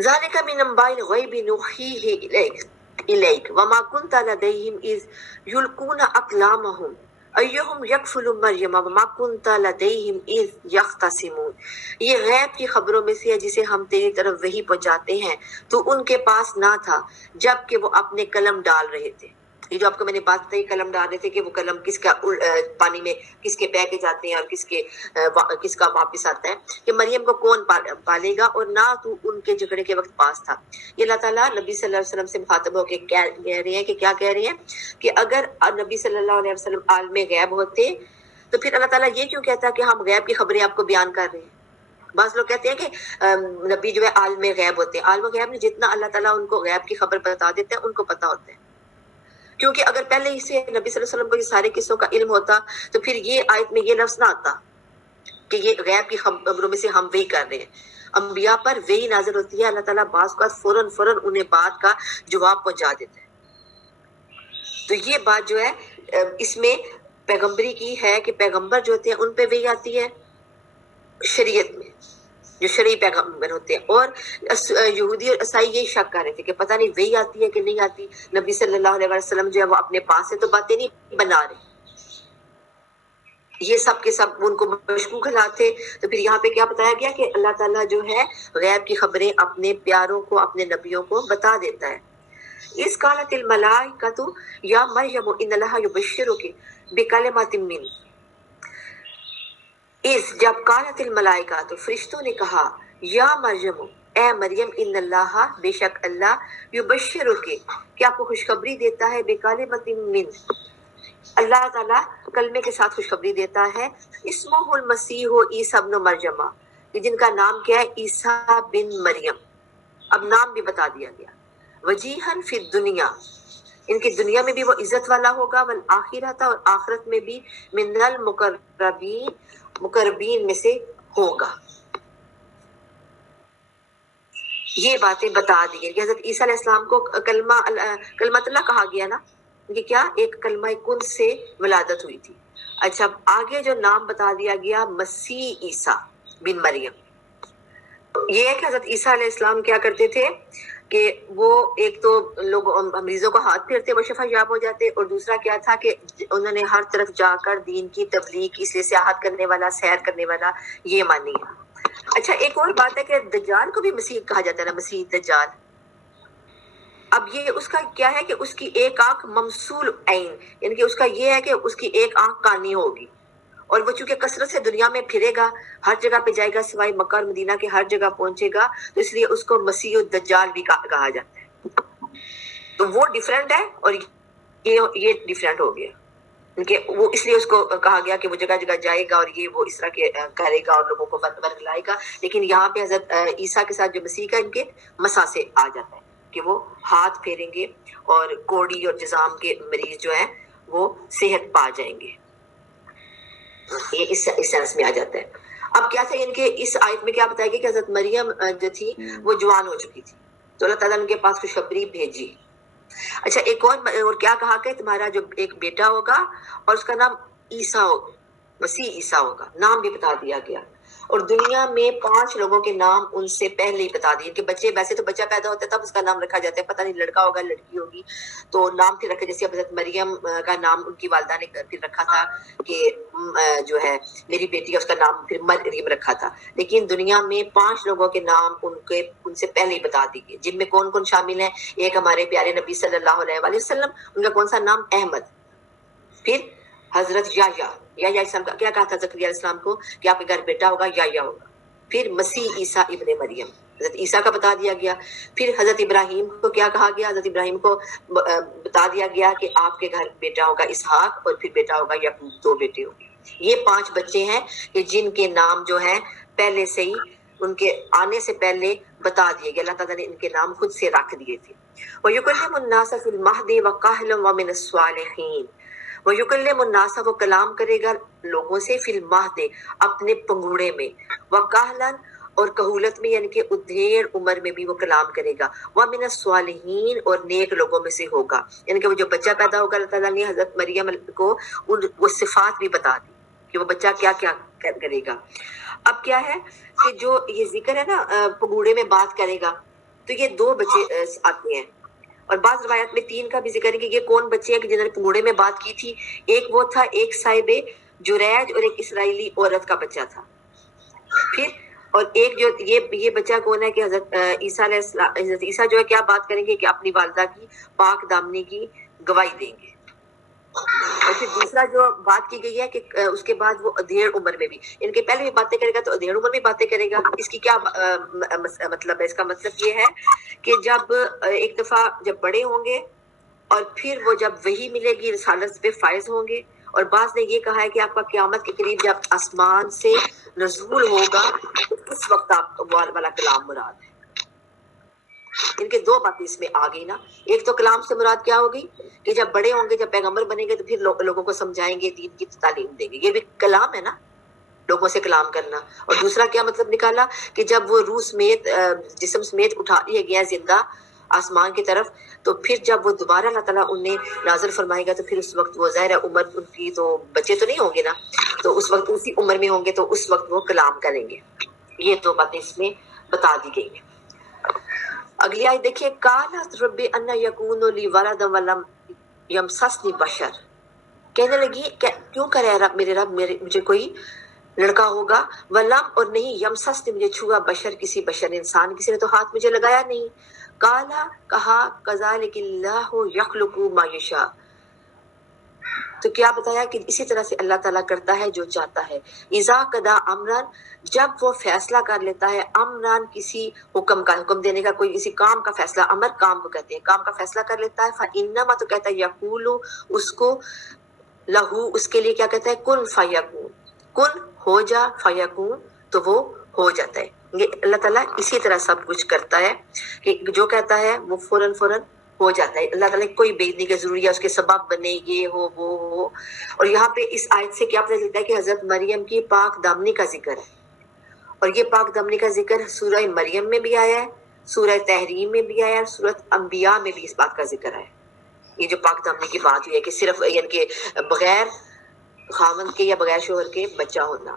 ذالک من انباء الغیب نوحیہ الیک وما کنت لدیہم اذ یلقون اقلامہم ایہم یکفل مریم وما کنت لدیہم اذ یختصمون. یہ غیب کی خبروں میں سے ہے جسے ہم تیری طرف وحی پہنچاتے ہیں، تو ان کے پاس نہ تھا جب کہ وہ اپنے قلم ڈال رہے تھے. یہ جو آپ کو میں نے بات بتائی قلم ڈال رہے تھے کہ وہ قلم کس کا پانی میں کس کے بہ کے جاتے ہیں اور کس کا واپس آتا ہے، کہ مریم کو کون پالے گا، اور نہ تو ان کے جھگڑے کے وقت پاس تھا. یہ اللہ تعالیٰ نبی صلی اللہ علیہ وسلم سے مخاطب ہو کے کہہ رہے ہیں کہ کیا کہہ رہے ہیں کہ اگر نبی صلی اللہ علیہ وسلم عالم غیب ہوتے تو پھر اللہ تعالیٰ یہ کیوں کہتا کہ ہم غیب کی خبریں آپ کو بیان کر رہے ہیں. بعض لوگ کہتے ہیں کہ نبی جو ہے عالم غیب ہوتے ہیں. عالم غیب میں جتنا اللہ تعالیٰ ان کو غیب کی خبر بتا دیتے ہیں ان کو پتا ہوتا ہے. کیونکہ اگر پہلے ہی سے نبی صلی اللہ علیہ وسلم کو یہ سارے قصوں کا علم ہوتا تو پھر یہ آیت میں یہ لفظ نہ آتا کہ یہ غیب کی خبروں میں سے ہم وہی کر رہے ہیں. انبیاء پر وہی نازل ہوتی ہے، اللہ تعالیٰ بعض کا فوراً انہیں بات کا جواب پہنچا دیتا ہے. تو یہ بات جو ہے اس میں پیغمبری کی ہے کہ پیغمبر جو ہوتے ہیں ان پہ وہی آتی ہے شریعت میں، جو شرعی پیغمبر ہوتے ہیں. اور یہودی اور عیسائی یہی شک کر رہے تھے کہ پتہ نہیں وہی آتی ہے کہ نہیں آتی. نبی صلی اللہ علیہ وسلم جو ہے وہ اپنے پاس سے تو باتیں نہیں بنا رہے، یہ سب کے سب ان کو مشکوک حالات تھے. تو پھر یہاں پہ کیا بتایا گیا کہ اللہ تعالیٰ جو ہے غیب کی خبریں اپنے پیاروں کو، اپنے نبیوں کو بتا دیتا ہے. اس قالت الملائکۃ یا مریم ان اللہ یبشرک بکلمۃ منہ. جب قالت الملائکہ تو فرشتوں نے کہا یا مریم اے مریم ان اللہ بے شک اللہ یبشرک کہ آپ کو خوشخبری دیتا ہے بکلمۃ منہ، اللہ تعالیٰ کلمے کے ساتھ خوشخبری دیتا ہے. اسمہ المسیح عیسیٰ ابن مریم، جن کا نام کیا ہے؟ عیسیٰ بن مریم. اب نام بھی بتا دیا گیا. وجیہن فی الدنیا، ان کی دنیا میں بھی وہ عزت والا ہوگا، والآخرۃ اور آخرت میں بھی من المقربین میں سے ہوگا. یہ باتیں بتا دی گئی. حضرت عیسیٰ علیہ السلام کو کلمۃ اللہ کہا گیا نا، کہ کیا ایک کلمہ کن سے ولادت ہوئی تھی. اچھا آگے جو نام بتا دیا گیا مسیح عیسیٰ بن مریم، یہ ہے کہ حضرت عیسیٰ علیہ السلام کیا کرتے تھے کہ وہ ایک تو لوگ مریضوں کو ہاتھ پھیرتے وہ شفا یاب ہو جاتے، اور دوسرا کیا تھا کہ انہوں نے ہر طرف جا کر دین کی تبلیغ کی، اسے سیاحت کرنے والا، سیر کرنے والا یہ مانی. اچھا ایک اور بات ہے کہ دجال کو بھی مسیح کہا جاتا ہے نا، مسیح دجال. اب یہ اس کا کیا ہے کہ اس کی ایک آنکھ ممسول عین، یعنی کہ اس کا یہ ہے کہ اس کی ایک آنکھ کانی ہوگی، اور وہ چونکہ کثرت سے دنیا میں پھرے گا، ہر جگہ پہ جائے گا سوائے مکہ اور مدینہ کے، ہر جگہ پہنچے گا، تو اس لیے اس کو مسیح الدجال بھی کہا جاتا ہے. تو وہ ڈیفرنٹ ہے اور یہ ڈیفرنٹ ہو گیا، کیونکہ وہ اس لیے اس کو کہا گیا کہ وہ جگہ جگہ جائے گا اور یہ وہ اس طرح کے کرے گا اور لوگوں کو برگ لائے گا. لیکن یہاں پہ حضرت عیسیٰ کے ساتھ جو مسیح کا ان کے مسا سے آ جاتا ہے کہ وہ ہاتھ پھیریں گے اور کوڑی اور جزام کے مریض جو ہیں وہ صحت پا جائیں گے. یہ اس سینس میں آ جاتا ہے. اب کیا تھا ان کے اس آیت میں کیا بتایا گیا کہ حضرت مریم جو تھی وہ جوان ہو چکی تھی، تو اللہ تعالیٰ نے ان کے پاس خوشخبری بھیجی اچھا ایک اور کیا کہا کہ تمہارا جو ایک بیٹا ہوگا اور اس کا نام عیسیٰ ہوگا، مسیح عیسیٰ ہوگا، نام بھی بتا دیا گیا. اور دنیا میں 5 لوگوں کے نام ان سے پہلے ہی بتا دیے کہ بچے ویسے تو بچہ پیدا ہوتا ہے تب اس کا نام رکھا جاتا ہے، پتہ نہیں لڑکا ہوگا لڑکی ہوگی، تو نام پھر رکھے. جیسے حضرت مریم کا نام ان کی والدہ نے پھر رکھا تھا کہ جو ہے میری بیٹی ہے، اس کا نام پھر مریم رکھا تھا. لیکن دنیا میں 5 لوگوں کے نام ان سے پہلے ہی بتا دی گئے، جن میں کون کون شامل ہیں. ایک ہمارے پیارے نبی صلی اللہ علیہ وآلہ وسلم، ان کا کون سا نام؟ احمد. پھر حضرت یحییٰ السلام کا کیا کہا تھا زکریا علیہ السلام کو کہ آپ کے گھر بیٹا ہوگا یحییٰ ہوگا. پھر مسیح عیسیٰ ابن مریم، حضرت عیسیٰ کا بتا دیا گیا. پھر حضرت ابراہیم کو کیا کہا گیا؟ حضرت ابراہیم کو بتا دیا گیا کہ آپ کے گھر بیٹا ہوگا اسحاق اور پھر بیٹا ہوگا یعقوب، 2 بیٹے ہوں گے. یہ 5 بچے ہیں کہ جن کے نام جو ہے پہلے سے ہی ان کے آنے سے پہلے بتا دیے گئے. اللہ تعالیٰ نے ان کے نام خود سے رکھ دیے تھے. وَيُكَلِّمُ النَّاسَ فِي الْمَهْدِ وَكَهْلًا وَمِنَ الصَّالِحِينَ. وَيُكَلِّمُ النَّاسَ، وہ کلام کرے گا لوگوں سے، فی المہد، اپنے پنگوڑے میں، وَكَهْلًا، اور کہولت میں یعنی کہ ادھیڑ عمر میں بھی وہ کلام کرے گا، وَمِنَ الصَّالِحِينَ، اور نیک لوگوں میں سے ہوگا. یعنی کہ وہ جو بچہ پیدا ہوگا اللہ تعالیٰ نے حضرت مریم کو وہ صفات بھی بتا دی کہ وہ بچہ کیا کیا کرے گا. اب کیا ہے کہ جو یہ ذکر ہے نا پگوڑے میں بات کرے گا، تو یہ 2 بچے آتے ہیں، اور بعض روایت میں 3 کا بھی ذکر ہے کہ یہ کون بچے ہیں کہ جنہوں نے پگوڑے میں بات کی تھی. ایک وہ تھا، ایک صاحب جریج اور ایک اسرائیلی عورت کا بچہ تھا. پھر اور ایک جو یہ بچہ کون ہے کہ حضرت عیسیٰ علیہ السلام، حضرت عیسیٰ جو ہے کیا بات کریں گے کہ اپنی والدہ کی پاک دامنی کی گواہی دیں گے. اور پھر دوسرا جو بات کی گئی ہے کہ اس کے بعد وہ ادھیڑ عمر میں بھی، ان کے پہلے بھی باتیں کرے گا تو ادھیڑ عمر میں باتیں کرے گا. اس کی کیا مطلب ہے؟ اس کا مطلب یہ ہے کہ جب ایک دفعہ جب بڑے ہوں گے اور پھر وہ جب وحی ملے گی رسالت پہ فائز ہوں گے. اور بعض نے یہ کہا ہے کہ آپ کا قیامت کے قریب جب آسمان سے نزول ہوگا تو اس وقت آپ والا کلام مراد ہے. ان کے 2 باتیں اس میں آ گئی نا. ایک تو کلام سے مراد کیا ہوگی کہ جب بڑے ہوں گے، جب پیغمبر بنیں گے تو پھر لوگوں کو سمجھائیں گے، دین کی تعلیم دیں گے. یہ بھی کلام ہے نا، لوگوں سے کلام کرنا. اور دوسرا کیا مطلب نکالا کہ جب وہ روح سمیت جسم سمیت اٹھا لیے گیا زندہ آسمان کی طرف، تو پھر جب وہ دوبارہ اللہ تعالیٰ انہیں نازل فرمائے گا تو پھر اس وقت وہ ظاہر ہے عمر ان کی تو بچے تو نہیں ہوں گے نا، تو اس وقت اسی عمر میں ہوں گے تو اس وقت وہ کلام کریں گے. یہ 2 باتیں اس میں بتا دی گئی ہیں. اگلی آیت دیکھیے، قالت رب ان یکون لی ولد ولم یمسسنی بشر. کہنے لگی کیوں کرے رب میرے رب مجھے کوئی لڑکا ہوگا، ولم، اور نہیں، یمسسنی، مجھے چھوا، بشر، کسی بشر انسان، کسی نے تو ہاتھ مجھے لگایا نہیں. قالا، کہا، کذالک اللہ یخلق ما یشاء. تو کیا بتایا کہ اسی طرح سے اللہ تعالیٰ کرتا ہے جو چاہتا ہے. اذا قضا امرا، جب وہ فیصلہ کر لیتا ہے، امران کسی حکم کا، حکم دینے کا، کوئی کسی کام کا فیصلہ، امر کام کو کہتے ہیں، کام کا فیصلہ کر لیتا ہے، فانما، تو کہتا ہے یقول، اس کو، لہو، اس کے لیے کیا کہتا ہے، کن فیکون، کن ہو جا، فیکون تو وہ ہو جاتا ہے. یہ اللہ تعالیٰ اسی طرح سب کچھ کرتا ہے کہ جو کہتا ہے وہ فوراً ہو جاتا ہے. اللہ تعالیٰ کوئی بیچنے کا ضروری ہے اس کے سبب بنے، یہ ہو وہ ہو. اور یہاں پہ اس آیت سے کیا پتہ چلتا ہے کہ حضرت مریم کی پاک دامنی کا ذکر ہے. اور یہ پاک دامنی کا ذکر سورہ مریم میں بھی آیا ہے، سورہ تحریم میں بھی آیا ہے، سورۃ انبیاء میں بھی اس بات کا ذکر ہے. یہ جو پاک دامنی کی بات ہوئی ہے کہ صرف یعنی کہ بغیر خاوند کے یا بغیر شوہر کے بچہ ہونا.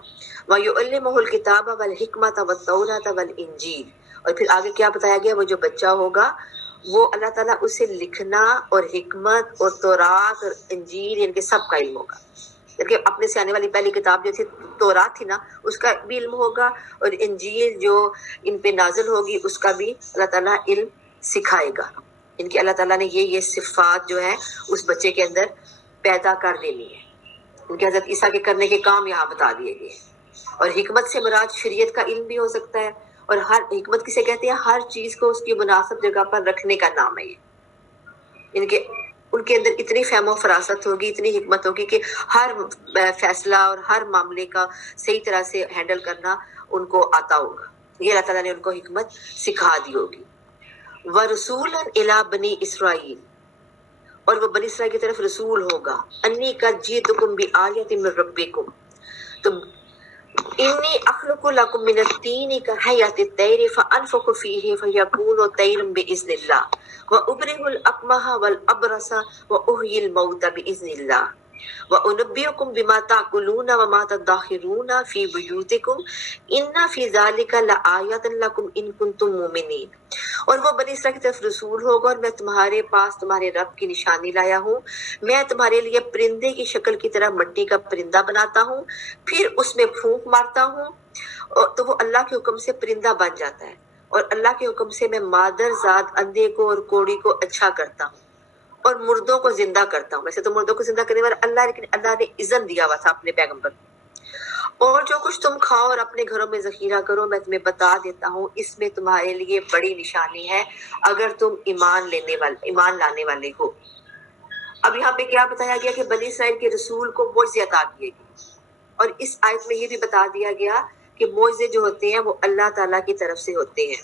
وَيُعَلِّمُهُ الْكِتَابَ وَالْحِكْمَةَ وَالتَّوْرَاةَ وَالْإِنْجِيلَ. اور پھر آگے کیا بتایا گیا، وہ جو بچہ ہوگا وہ اللہ تعالیٰ اسے لکھنا اور حکمت اور تورات اور انجیل یعنی کہ سب کا علم ہوگا. کیونکہ اپنے سے آنے والی پہلی کتاب جو تھی تورات تھی نا، اس کا بھی علم ہوگا، اور انجیل جو ان پہ نازل ہوگی اس کا بھی اللہ تعالیٰ علم سکھائے گا. ان کی اللہ تعالیٰ نے یہ صفات جو ہے اس بچے کے اندر پیدا کر دینی ہے. ان کے حضرت عیسیٰ کے کرنے کے کام یہاں بتا دیے گئے. اور حکمت سے مراد شریعت کا علم بھی ہو سکتا ہے. اور ہر حکمت کسے کہتے ہیں؟ ہر چیز کو اس کی مناسب جگہ پر رکھنے کا نام ہے یہ. ان کے اندر اتنی فہم و فراست ہوگی، اتنی حکمت ہوگی کہ ہر فیصلہ اور ہر معاملے کا صحیح طرح سے ہینڈل کرنا ان کو آتا ہوگا. یہ اللہ تعالیٰ نے ان کو حکمت سکھا دی ہوگی. وَرَسُولًا إِلَىٰ بَنِي إِسْرَائِيلَ، اور وہ بنی اسرائیل کی طرف رسول ہوگا. انی قد جئتکم بآیۃ من ربکم، تو انی اخلق لکم من الطین کہیۃ الطیر فانفخ فیہ فیکون طیرا باذن اللہ وابرئ الاکمہ والابرص واحیی الموتى باذن اللہ وانبئکم بما تاکلون وما تدخرون فی بیوتکم ان فی ذلک لآیۃ لکم ان کنتم مؤمنین۔ اور وہ بنی اسرائیل کی طرف رسول ہوگا اور میں تمہارے پاس تمہارے رب کی نشانی لایا ہوں، میں تمہارے لیے پرندے کی شکل کی طرح مٹی کا پرندہ بناتا ہوں، پھر اس میں پھونک مارتا ہوں تو وہ اللہ کے حکم سے پرندہ بن جاتا ہے، اور اللہ کے حکم سے میں مادر ذات اندھے کو اور کوڑی کو اچھا کرتا ہوں اور مردوں کو زندہ کرتا ہوں۔ ویسے تو مردوں کو زندہ کرنے والا اللہ ہے، لیکن اللہ نے اذن دیا ہوا تھا اپنے پیغمبر کو۔ اور جو کچھ تم کھاؤ اور اپنے گھروں میں ذخیرہ کرو میں تمہیں بتا دیتا ہوں، اس میں تمہارے لیے بڑی نشانی ہے اگر تم ایمان لانے والے ہو۔ اب یہاں پہ کیا بتایا گیا کہ بنی اسرائیل کے رسول کو معجزے عطا کیے گئے، اور اس آیت میں یہ بھی بتا دیا گیا کہ معجزے جو ہوتے ہیں وہ اللہ تعالیٰ کی طرف سے ہوتے ہیں،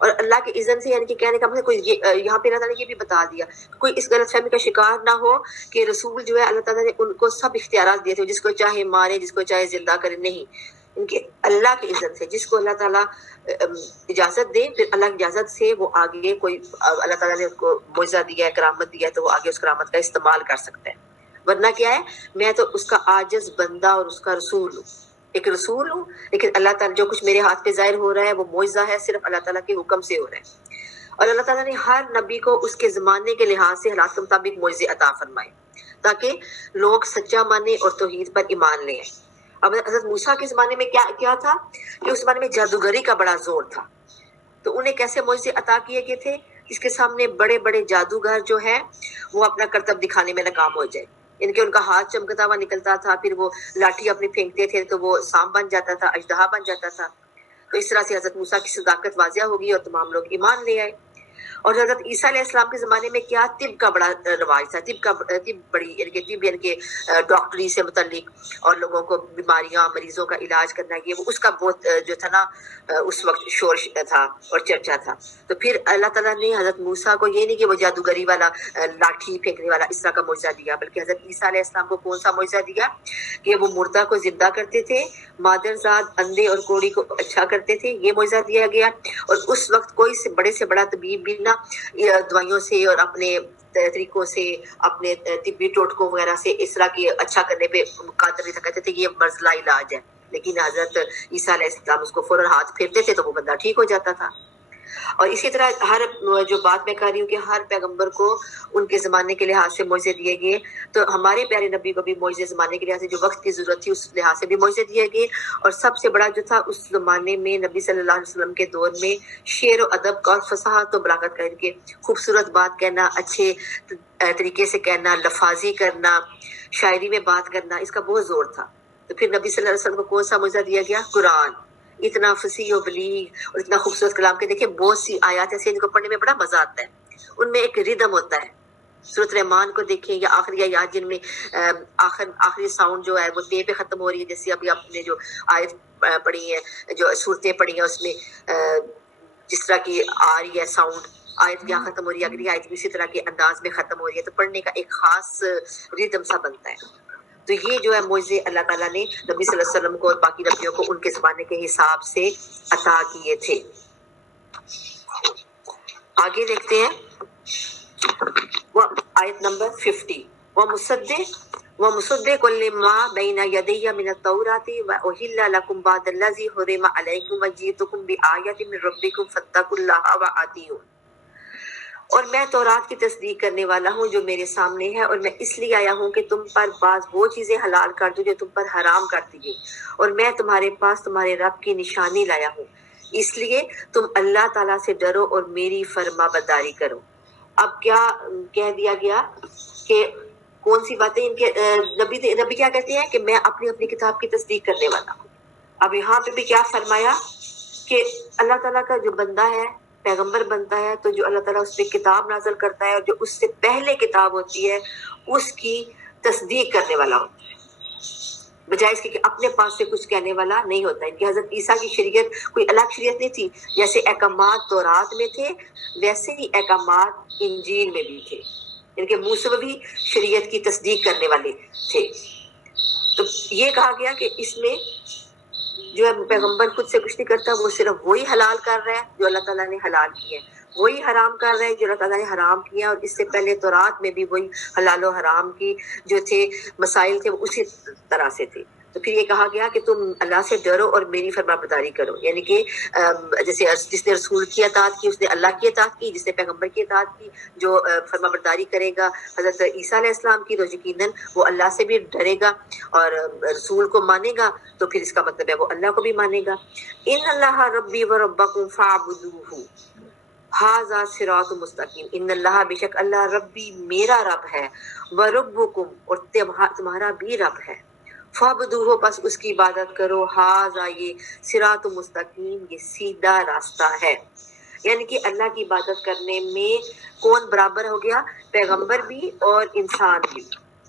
اور اللہ کے اذن سے، یعنی کہ کہنے کا مطلب کوئی یہاں پہ اللہ تعالیٰ نے یہ بھی بتا دیا کوئی اس غلط فہمی کا شکار نہ ہو کہ رسول جو ہے اللہ تعالیٰ نے ان کو سب اختیارات دیے تھے، جس کو چاہے مارے جس کو چاہے زندہ کرے، نہیں، ان کے اللہ کے اذن سے جس کو اللہ تعالیٰ اجازت دے، پھر اللہ کی اجازت سے وہ آگے کوئی اللہ تعالیٰ نے ان کو معجزہ دیا ہے، کرامت دیا ہے، تو وہ آگے اس کرامت کا استعمال کر سکتا ہے۔ ورنہ کیا ہے، میں تو اس کا عاجز بندہ اور اس کا رسول ہوں، ایک رسول ہوں، لیکن اللہ تعالیٰ جو کچھ میرے ہاتھ پہ ظاہر ہو رہا ہے وہ معجزہ ہے، صرف اللہ تعالیٰ کے حکم سے ہو رہا ہے۔ اور اللہ تعالیٰ نے ہر نبی کو اس کے زمانے کے لحاظ سے حالات کے مطابق معجزے عطا فرمائے تاکہ لوگ سچا مانے اور توحید پر ایمان لے آئیں۔ اب حضرت موسیٰ کے زمانے میں کیا تھا کہ اس زمانے میں جادوگری کا بڑا زور تھا، تو انہیں کیسے معجزے عطا کیے گئے تھے؟ اس کے سامنے بڑے بڑے جادوگر جو ہے وہ اپنا کرتب دکھانے میں ناکام ہو جائے، ان کے ان کا ہاتھ چمکتا ہوا نکلتا تھا، پھر وہ لاٹھی اپنی پھینکتے تھے تو وہ سانپ بن جاتا تھا، اژدہا بن جاتا تھا۔ تو اس طرح سے حضرت موسیٰ کی صداقت واضح ہوگی اور تمام لوگ ایمان لے آئے۔ اور حضرت عیسیٰ علیہ السلام کے زمانے میں کیا طب کا بڑا رواج تھا، طب بڑی یعنی کہ ڈاکٹری سے متعلق اور لوگوں کو بیماریاں مریضوں کا علاج کرنا، یہ وہ اس کا بہت جو تھا نا اس وقت شور تھا اور چرچا تھا۔ تو پھر اللہ تعالیٰ نے حضرت موسیٰ کو یہ نہیں کہ وہ جادوگری والا لاٹھی پھینکنے والا اس طرح کا معجزہ دیا، بلکہ حضرت عیسیٰ علیہ السلام کو کون سا معجزہ دیا کہ وہ مردہ کو زندہ کرتے تھے، مادرزاد اندھے اور کوڑی کو اچھا کرتے تھے، یہ معجزہ دیا گیا۔ اور اس وقت کوئی سے بڑا طبیب بھی نہ دوائیوں سے اور اپنے طریقوں سے، اپنے طبی ٹوٹکوں وغیرہ سے اس طرح کی اچھا کرنے پہ قادر نہیں تھا، کہتے تھے یہ مرض لا علاج ہے، لیکن حضرت عیسیٰ علیہ السلام اس کو فوراً ہاتھ پھیرتے تھے تو وہ بندہ ٹھیک ہو جاتا تھا۔ اور اسی طرح ہر جو بات میں کہہ رہی ہوں کہ ہر پیغمبر کو ان کے زمانے کے لحاظ سے معجزے دیے گئے، تو ہمارے پیارے نبی کو بھی معجزے زمانے کے لحاظ سے جو وقت کی ضرورت تھی اس لحاظ سے بھی معجزے دیے گئے۔ اور سب سے بڑا جو تھا اس زمانے میں نبی صلی اللہ علیہ وسلم کے دور میں شعر و ادب کا اور فصاحت و بلاغت کا، ان کے خوبصورت بات کہنا، اچھے طریقے سے کہنا، لفاظی کرنا، شاعری میں بات کرنا، اس کا بہت زور تھا۔ تو پھر نبی صلی اللہ علیہ وسلم کو کون سا معجزہ دیا گیا؟ قرآن، اتنا فصیح و بلیغ اور اتنا خوبصورت کلام کے دیکھیں بہت سی آیات ایسی ہیں جن کو پڑھنے میں بڑا مزہ آتا ہے، ان میں ایک ردم ہوتا ہے۔ سورۃ رحمان کو دیکھیں یا آخری آیات جن میں آخری ساؤنڈ جو ہے وہ تے پہ ختم ہو رہی ہے، جیسے ابھی آپ نے جو آیت پڑھی ہے، جو صورتیں پڑھی ہیں اس میں جس طرح کی آ رہی ہے ساؤنڈ، آیت کیا ختم ہو رہی ہے، اگلی آیت بھی اسی طرح کے انداز میں ختم ہو رہی ہے، تو پڑھنے کا ایک خاص ردم سا بنتا ہے۔ تو یہ جو ہے معجزے اللہ تعالیٰ نے نبی صلی اللہ علیہ وسلم کو اور باقی نبیوں کو ان کے زمانے کے حساب سے عطا کیے تھے۔ آگے دیکھتے ہیں وہ آیت نمبر 50، وَمُصَدِّقًا لِمَّا بَيْنَ يَدَيَّ مِنَ التَّوْرَاةِ وَأُحِلَّ لَكُمْ بَعْضَ الَّذِي حُرِّمَ عَلَيْكُمْ وَجِئْتُكُمْ بِآيَةٍ مِّن رَّبِّكُمْ فَاتَّقُوا اللَّهَ وَأَطِيعُونِ۔ اور میں تورات کی تصدیق کرنے والا ہوں جو میرے سامنے ہے، اور میں اس لیے آیا ہوں کہ تم پر بعض وہ چیزیں حلال کر دوں جو تم پر حرام کر دی گئی، اور میں تمہارے پاس تمہارے رب کی نشانی لایا ہوں، اس لیے تم اللہ تعالیٰ سے ڈرو اور میری فرما برداری کرو۔ اب کیا کہہ دیا گیا کہ کون سی باتیں ان کے نبی کیا کہتے ہیں کہ میں اپنی کتاب کی تصدیق کرنے والا ہوں۔ اب یہاں پہ بھی کیا فرمایا کہ اللہ تعالیٰ کا جو بندہ ہے پیغمبر بنتا ہے تو جو اللہ تعالیٰ اس پہ کتاب نازل کرتا ہے اور جو اس سے پہلے کتاب ہوتی ہے اس کی تصدیق کرنے والا ہوتا ہے، بجائے اس کے کہ اپنے پاس سے کچھ کہنے والا نہیں ہوتا۔ ان کی حضرت عیسیٰ کی شریعت کوئی الگ شریعت نہیں تھی، جیسے احکامات تورات میں تھے ویسے ہی احکامات انجیل میں بھی تھے، ان کے منہ سے بھی شریعت کی تصدیق کرنے والے تھے۔ تو یہ کہا گیا کہ اس میں جو ہے پیغمبر خود سے کچھ نہیں کرتا، وہ صرف وہی حلال کر رہا ہے جو اللہ تعالیٰ نے حلال کیا ہے، وہی حرام کر رہے ہیں جو اللہ تعالیٰ نے حرام کیا، اور اس سے پہلے تورات میں بھی وہی حلال و حرام کی جو تھے مسائل تھے وہ اسی طرح سے تھے۔ تو پھر یہ کہا گیا کہ تم اللہ سے ڈرو اور میری فرمانبرداری کرو، یعنی کہ جیسے جس نے رسول کی اطاعت کی اس نے اللہ کی اطاعت کی، جس نے پیغمبر کی اطاعت کی، جو فرمانبرداری کرے گا حضرت عیسیٰ علیہ السلام کی، تو یقیناً وہ اللہ سے بھی ڈرے گا اور رسول کو مانے گا، تو پھر اس کا مطلب ہے وہ اللہ کو بھی مانے گا۔ ان اللہ ربی و ربکم فاعبدوہ ھذا صراط مستقیم، ان اللہ بے شک اللہ ربی میرا رب ہے، وربکم اور تمہارا بھی رب ہے، فعبدوہ پس اس کی عبادت کرو، ھذا یہ صراط مستقیم یہ سیدھا راستہ ہے۔ یعنی کہ اللہ کی عبادت کرنے میں کون برابر ہو گیا؟ پیغمبر بھی اور انسان بھی،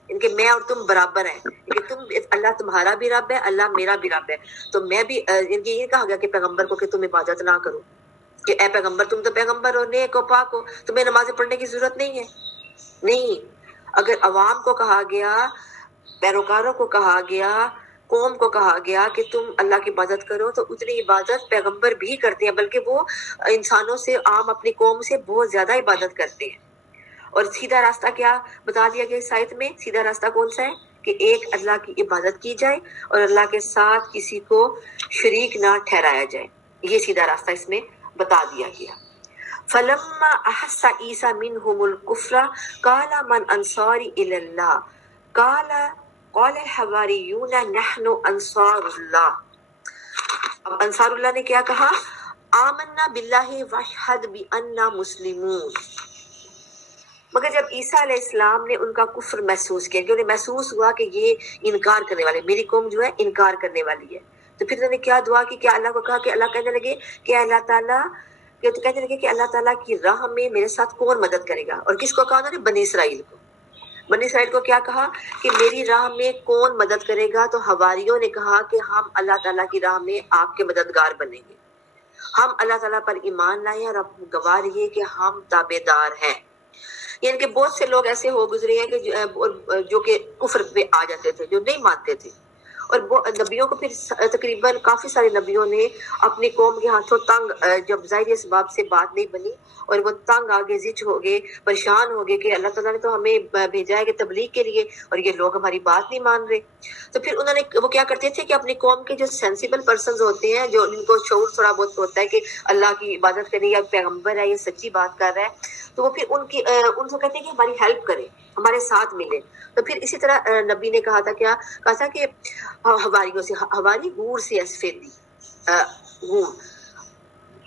ان کے میں اور تم برابر ہیں، کہ تم اللہ تمہارا بھی رب ہے، اللہ میرا بھی رب ہے، تو میں بھی ان کے یہ کہا گیا کہ پیغمبر کو کہ تم عبادت نہ کرو، کہ اے پیغمبر تم تو پیغمبر ہو، نیک ہو، پاک ہو، تمہیں نمازیں پڑھنے کی ضرورت نہیں ہے۔ نہیں، اگر عوام کو کہا گیا، پیروکاروں کو کہا گیا، قوم کو کہا گیا کہ تم اللہ کی عبادت کرو، تو اتنی عبادت پیغمبر بھی کرتے ہیں، بلکہ وہ انسانوں سے، عام اپنی قوم سے بہت زیادہ عبادت کرتے ہیں۔ اور سیدھا راستہ کیا بتا دیا گیا اس آیت میں؟ سیدھا راستہ کون سا ہے؟ کہ ایک اللہ کی عبادت کی جائے اور اللہ کے ساتھ کسی کو شریک نہ ٹھہرایا جائے، یہ سیدھا راستہ اس میں بتا دیا گیا۔ فلما احس عیسیٰ منہم الکفر قال من انصاری الی اللہ قال الحواریون نحن انصار اللہ۔ اب انصار اللہ نے کیا کہا؟ آمنا باللہ واشہد بأننا مسلمون۔ مگر جب عیسیٰ علیہ السلام نے ان کا کفر محسوس کیا، کہ انہیں محسوس ہوا کہ یہ انکار کرنے والے، میری قوم جو ہے انکار کرنے والی ہے، تو پھر انہوں نے کیا دعا کی؟ کہ اللہ کو کہا کہ اللہ کہنے لگے کہ اللہ تعالیٰ کہ اللہ تعالیٰ کی راہ میں میرے ساتھ کون مدد کرے گا؟ اور کس کو کہا انہوں نے؟ بنی اسرائیل کو۔ بنی اسرائیل کو کیا کہا کہ میری راہ میں کون مدد کرے گا؟ تو حواریوں نے کہا کہ ہم اللہ تعالیٰ کی راہ میں آپ کے مددگار بنیں گے، ہم اللہ تعالیٰ پر ایمان لائے اور اب گواہ رہیے کہ ہم تابع دار ہیں۔ یعنی کہ بہت سے لوگ ایسے ہو گزرے ہیں کہ جو کہ کفر پہ آ جاتے تھے، جو نہیں مانتے تھے، اور نبیوں کو پھر تقریباً کافی سارے نبیوں نے اپنی قوم کے ہاتھوں تنگ، جب ظاہری اسباب سے بات نہیں بنی اور وہ تنگ آگے زچ ہو گئے، پریشان ہو گئے کہ اللہ تعالیٰ نے تو ہمیں بھیجا ہے کہ تبلیغ کے لیے اور یہ لوگ ہماری بات نہیں مان رہے، تو پھر انہوں نے وہ کیا کرتے تھے کہ اپنی قوم کے جو سینسیبل پرسنز ہوتے ہیں، جو ان کو شعور تھوڑا بہت ہوتا ہے کہ اللہ کی عبادت کریں یا پیغمبر ہے یہ سچی بات کر رہا ہے، تو وہ پھر ان کو کہتے ہیں کہ ہماری ہیلپ کریں، ہمارے ساتھ ملیں۔ تو پھر اسی طرح نبی نے کہا تھا کہ حواریوں سے، حواری حور سے سفیدی،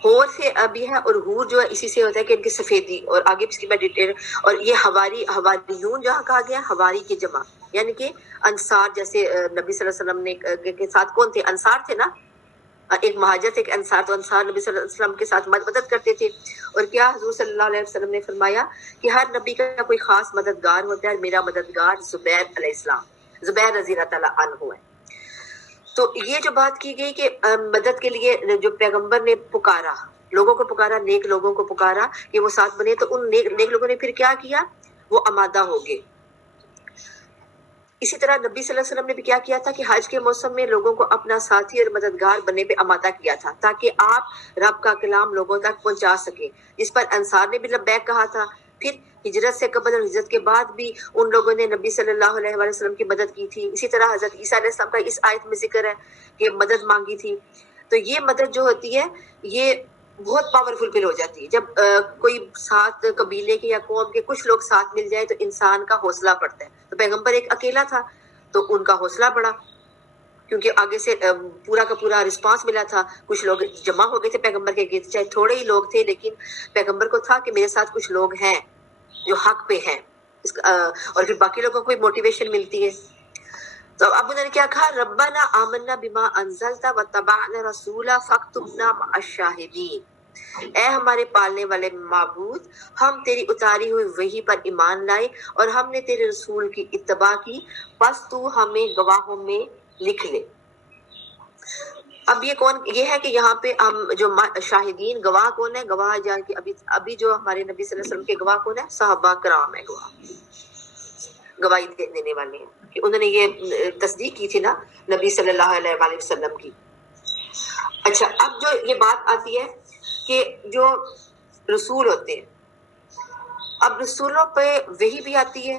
ہور سے بھی ہے اور حور جو ہے اسی سے ہوتا ہے کہ ان کی سفیدی، اور آگے اس کی میں ڈیٹیل، اور یہ حواریون جہاں کہا گیا حواری کی جمع، یعنی کہ انصار، جیسے نبی صلی اللہ علیہ وسلم کے ساتھ کون تھے؟ انصار تھے نا، ایک مہاجر تھے، ایک انصار، تو انصار نبی صلی اللہ علیہ وسلم کے ساتھ مدد کرتے تھے۔ اور کیا حضور صلی اللہ علیہ وسلم نے فرمایا کہ ہر نبی کا کوئی خاص مددگار ہوتا ہے، اور میرا مددگار زبیر علیہ السلام، زبیر رضی اللہ تعالیٰ عنہ ہے۔ تو یہ جو بات کی گئی کہ مدد کے لیے جو پیغمبر نے پکارا، لوگوں کو پکارا، نیک لوگوں کو پکارا کہ وہ ساتھ بنے، تو ان نیک لوگوں نے پھر کیا کیا؟ وہ آمادہ ہو گئے۔ اسی طرح نبی صلی اللہ علیہ وسلم نے بھی کیا تھا کہ حج کے موسم میں لوگوں کو اپنا ساتھی اور مددگار بننے پہ آمادہ کیا تھا، تاکہ آپ رب کا کلام لوگوں تک پہنچا سکیں، جس پر انصار نے بھی لبیک کہا تھا۔ پھر ہجرت سے قبل اور ہجرت کے بعد بھی ان لوگوں نے نبی صلی اللہ علیہ وسلم کی مدد کی تھی۔ اسی طرح حضرت عیسیٰ علیہ السلام کا اس آیت میں ذکر ہے کہ مدد مانگی تھی۔ تو یہ مدد جو ہوتی ہے یہ بہت پاورفل فل ہو جاتی ہے جب کوئی ساتھ قبیلے کے یا قوم کے کچھ لوگ ساتھ مل جائے، تو انسان کا حوصلہ بڑھتا ہے۔ تو پیغمبر ایک اکیلا تھا تو ان کا حوصلہ بڑھا، کیونکہ آگے سے پورا کا پورا رسپانس ملا تھا، کچھ لوگ جمع ہو گئے تھے پیغمبر کے گرد، چاہے تھوڑے ہی لوگ تھے، لیکن پیغمبر کو تھا کہ میرے ساتھ کچھ لوگ ہیں جو حق پہ ہیں، اور پھر باقی لوگوں کو بھی موٹیویشن ملتی ہے۔ تو اب انہوں نے کیا کہا؟ ربنا آمنا بما انزلت واتبعنا رسولا فاکتبنا مع الشاہدین۔ اے ہمارے پالنے والے معبود، ہم تیری اتاری ہوئی وحی پر ایمان لائے اور ہم نے تیرے رسول کی اتباع کی، بس تو ہمیں گواہوں میں لکھ لے۔ اب یہ ہے کہ یہاں پہ ہم جو شاہدین، گواہ کون ہے؟ گواہ جان کہ ابھی جو ہمارے نبی صلی اللہ علیہ وسلم کے گواہ کون ہے؟ صحابہ کرام ہے، گواہی دینے والے ہیں کہ انہوں نے یہ تصدیق کی تھی نا نبی صلی اللہ علیہ وسلم کی۔ اچھا، اب جو یہ بات آتی ہے کہ جو رسول ہوتے ہیں، اب رسولوں پہ وحی بھی آتی ہے،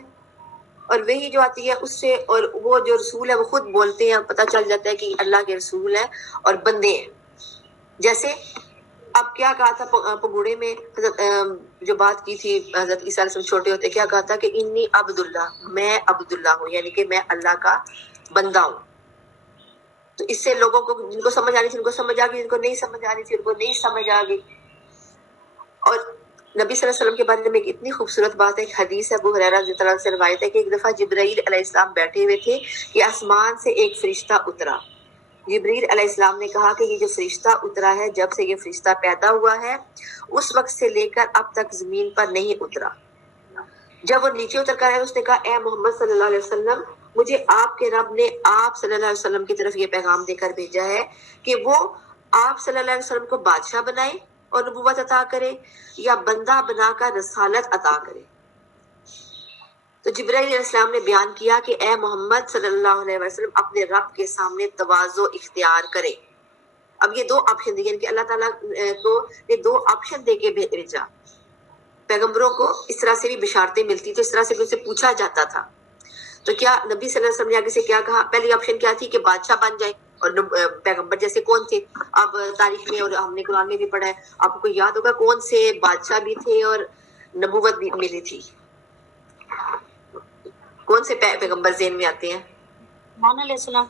اور وہی جو آتی ہے اس سے، اور وہ جو رسول ہے وہ خود بولتے ہیں، پتہ چل جاتا ہے کہ اللہ کے رسول ہیں اور بندے ہیں. جیسے اب کیا کہا تھا پگوڑے میں حضرت جو بات کی تھی حضرت عیسیٰ علیہ السلام چھوٹے ہوتے، کیا کہا تھا کہ انی عبداللہ، میں عبداللہ ہوں، یعنی کہ میں اللہ کا بندہ ہوں. تو اس سے لوگوں کو، جن کو سمجھ آ رہی تھی ان کو سمجھ آ گئی، جن کو نہیں سمجھ آ رہی تھی ان کو نہیں سمجھ آ گئی. اور نبی صلی اللہ علیہ وسلم کے بارے میں ایک اتنی خوبصورت بات ہے، ایک حدیث ہے ابو ہریرہ رضی اللہ عنہ سے روایت ہے کہ ایک دفعہ جبرائیل علیہ السلام بیٹھے ہوئے تھے کہ آسمان سے ایک فرشتہ اترا. جبریل علیہ السلام نے کہا کہ یہ جو فرشتہ اترا ہے، جب سے یہ فرشتہ پیدا ہوا ہے اس وقت سے لے کر اب تک زمین پر نہیں اترا. جب وہ نیچے اتر کر آیا اس نے کہا اے محمد صلی اللہ علیہ وسلم، مجھے آپ کے رب نے آپ صلی اللہ علیہ وسلم کی طرف یہ پیغام دے کر بھیجا ہے کہ وہ آپ صلی اللہ علیہ وسلم کو بادشاہ بنائے اور نبوت عطا کرے، یا بندہ بنا کر رسالت عطا کرے. تو جبرائیل علیہ السلام نے بیان کیا کہ اے محمد صلی اللہ علیہ وسلم اپنے رب کے سامنے تواضع اختیار کرے. اب یہ دو آپشن دیے کہ اللہ تعالیٰ کو یہ دو آپشن دے کے بھیجا. پیغمبروں کو اس طرح سے بھی بشارتیں ملتی تو اس طرح سے بھی ان سے پوچھا جاتا تھا. تو کیا نبی صلی اللہ علیہ وسلم نے آگے سے کیا کہا؟ پہلی آپشن کیا تھی کہ بادشاہ بن جائے، اور پیغمبر جیسے کون تھے؟ اب تاریخ میں اور ہم نے قرآن میں بھی پڑھا ہے، آپ کو یاد ہوگا کون سے بادشاہ بھی تھے اور نبوت بھی ملی تھی. کون سے پیغمبر ذہن میں آتے ہیں؟ سلیمان علیہ السلام.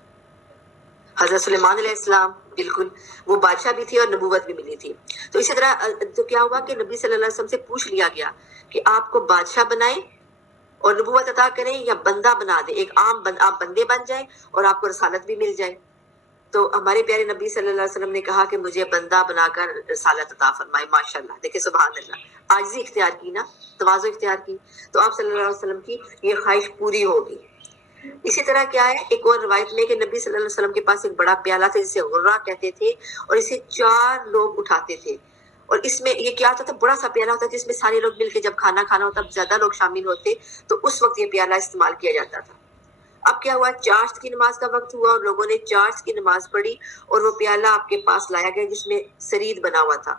حضرت سلیمان علیہ السلام، بالکل، وہ بادشاہ بھی تھے اور نبوت بھی ملی تھی. تو اسی طرح تو کیا ہوا کہ نبی صلی اللہ علیہ وسلم سے پوچھ لیا گیا کہ آپ کو بادشاہ بنائیں اور نبوت عطا کریں، یا بندہ بنا دیں، ایک عام آپ بندے بن جائیں اور آپ کو رسالت بھی مل جائے. تو ہمارے پیارے نبی صلی اللہ علیہ وسلم نے کہا کہ مجھے بندہ بنا کر رسالت عطا فرمائے. ماشاءاللہ، دیکھیں سبحان اللہ، عاجزی اختیار کی نا، تواضع اختیار کی، تو آپ صلی اللہ علیہ وسلم کی یہ خواہش پوری ہوگی. اسی طرح کیا ہے، ایک اور روایت میں کہ نبی صلی اللہ علیہ وسلم کے پاس ایک بڑا پیالہ تھا جسے غرہ کہتے تھے، اور اسے 4 لوگ اٹھاتے تھے. اور اس میں یہ کیا ہوتا تھا، بڑا سا پیالہ ہوتا جس میں سارے لوگ مل کے جب کھانا کھانا ہوتا، زیادہ لوگ شامل ہوتے تو اس وقت یہ پیالہ استعمال کیا جاتا تھا. اب کیا ہوا، چاشت کی نماز کا وقت ہوا اور لوگوں نے چاشت کی نماز پڑھی اور وہ پیالہ آپ کے پاس لایا گیا جس میں سرید بنا ہوا تھا.